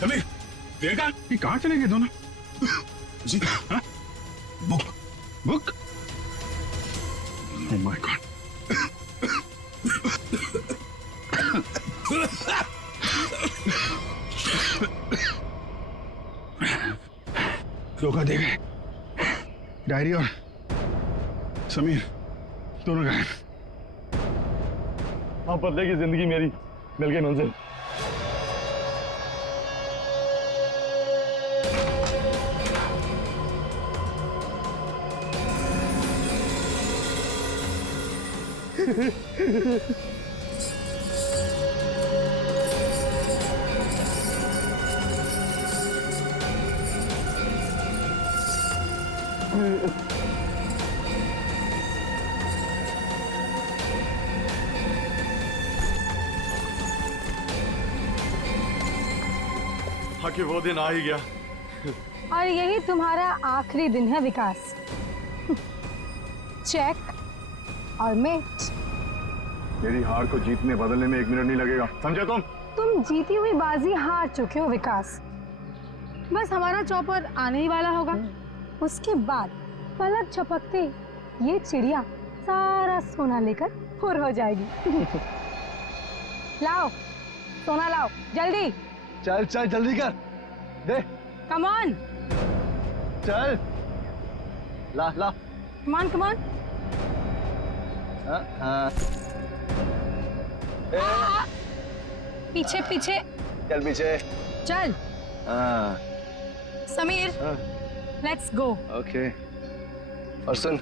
समीर, प्रियंका, ये कहाँ चले गए दोनों? जी, हाँ? बुक? Oh my God! धोखा दे गए। डायरी और समीर दोनों गायब। हाँ, बदले की जिंदगी मेरी मिल गई मंजिल। हाँ कि वो दिन आ ही गया। और यही तुम्हारा आखिरी दिन है विकास। चेक और मेट। मेरी हार को जीतने बदलने में 1 मिनट नहीं लगेगा, समझे तुम? तुम जीती हुई बाजी हार चुके हो विकास। बस हमारा चौपर आने ही वाला होगा। उसके बाद पलक झपकते ये चिड़िया सारा सोना लेकर फुर हो जाएगी। लाओ सोना लाओ जल्दी। चल चल जल्दी कर दे। कम ऑन, चल ला ला। Come on come on. हाँ पीछे पीछे चल पीछे चल। हाँ समीर लेट्स गो। ओके। और सुन,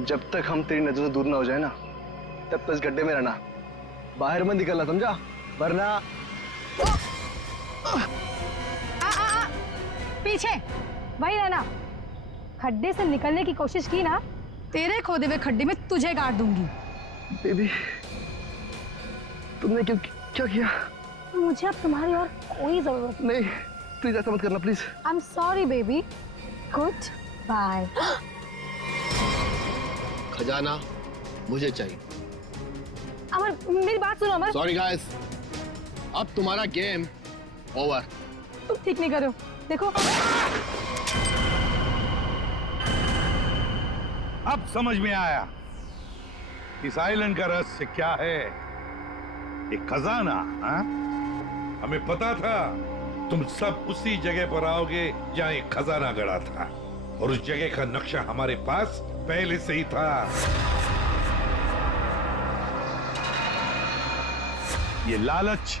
जब तक हम तेरी नजर से दूर ना हो जाए ना, तब तक इस गड्ढे में रहना, बाहर मत निकलना, समझा? वरना पीछे वही रहना। खड्डे से निकलने की कोशिश की ना, तेरे खोदे हुए खड्डे में तुझे गाड़ दूंगी। बेबी तुमने क्या किया? मुझे अब तुम्हारी और कोई जरूरत नहीं। प्लीज ऐसा मत करना please. I am sorry baby. Good bye. खजाना मुझे चाहिए। अमर मेरी बात सुनो अमर। सॉरी गाइस, अब तुम्हारा गेम ओवर। तुम ठीक नहीं करो, देखो। अब समझ में आया इस आइलैंड का रहस्य क्या है। एक खजाना। हाँ? हमें पता था तुम सब उसी जगह पर आओगे जहां एक खजाना गड़ा था, और उस जगह का नक्शा हमारे पास पहले से ही था। ये लालच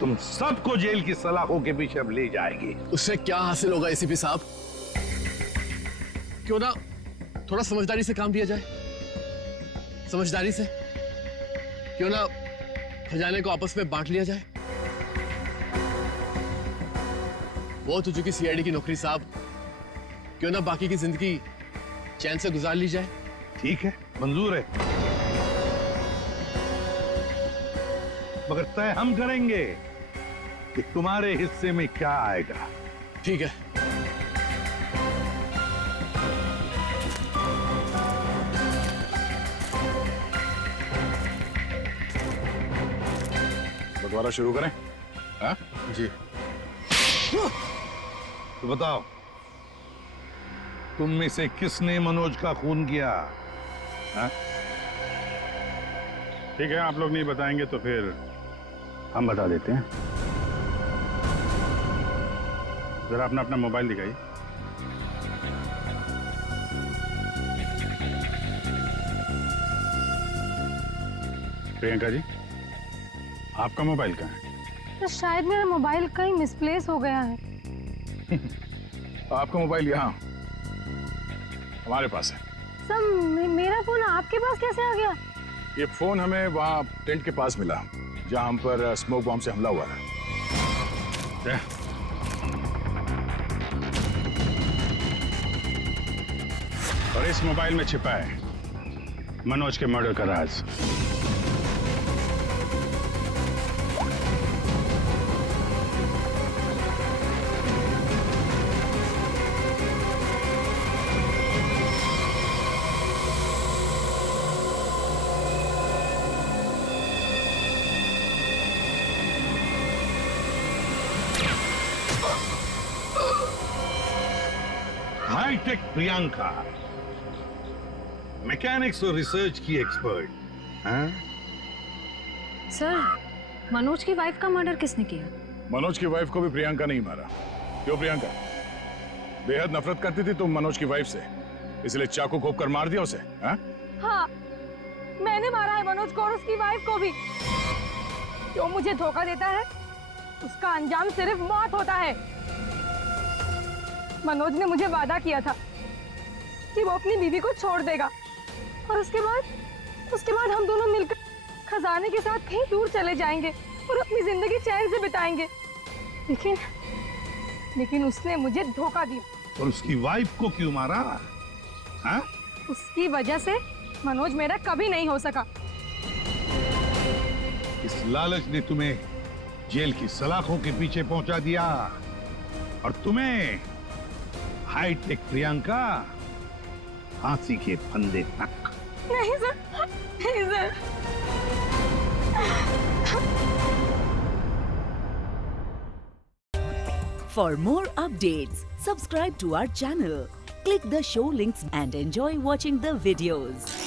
तुम सबको जेल की सलाखों के पीछे अब ले जाएगी। उससे क्या हासिल होगा एसीपी साहब? क्यों ना थोड़ा समझदारी से काम लिया जाए। समझदारी से क्यों ना खजाने को आपस में बांट लिया जाए। बहुत हो चुकी सीआईडी की नौकरी साहब, क्यों ना बाकी की जिंदगी चैन से गुजार ली जाए। ठीक है, मंजूर है, मगर तय हम करेंगे कि तुम्हारे हिस्से में क्या आएगा। ठीक है। बंटवारा शुरू करें? हाँ? जी। तो बताओ, तुम में से किसने मनोज का खून किया? हाँ? ठीक है, आप लोग नहीं बताएंगे तो फिर हम बता देते हैं। जरा अपना अपना मोबाइल दिखाइए। प्रियंका जी, आपका मोबाइल कहाँ है? तो शायद मेरा मोबाइल कहीं मिसप्लेस हो गया है। आपका मोबाइल यहाँ हमारे पास है। सर मेरा फोन आपके पास कैसे आ गया? ये फोन हमें वहाँ टेंट के पास मिला जहाँ हम पर स्मोक बॉम्ब से हमला हुआ था। और इस मोबाइल में छिपा है मनोज के मर्डर का राज। हाईटेक प्रियंका, मैकेनिक्स और रिसर्च की एक्सपर्ट। हाँ? सर मनोज की वाइफ का मर्डर किसने किया? मनोज की वाइफ को भी प्रियंका नहीं मारा। क्यों प्रियंका, बेहद नफरत करती थी तुम मनोज की वाइफ से, इसलिए चाकू घोंप कर मार दिया उसे? हाँ? हाँ, मैंने मारा है मनोज को और उसकी वाइफ को भी। जो मुझे धोखा देता है उसका अंजाम सिर्फ मौत होता है। मनोज ने मुझे वादा किया था कि वो अपनी बीवी को छोड़ देगा और उसके बाद हम दोनों मिलकर खजाने के साथ कहीं दूर चले जाएंगे और अपनी जिंदगी चैन से बिताएंगे। लेकिन उसने मुझे धोखा दिया। और उसकी वाइफ को क्यों मारा? हाँ? उसकी वजह से मनोज मेरा कभी नहीं हो सका। इस लालच ने तुम्हें जेल की सलाखों के पीछे पहुंचा दिया और तुम्हें हाईटेक प्रियंका फांसी के फंदे तक। नहीं सर, नहीं sir. For more updates, subscribe to our channel, click the show links and enjoy watching the videos.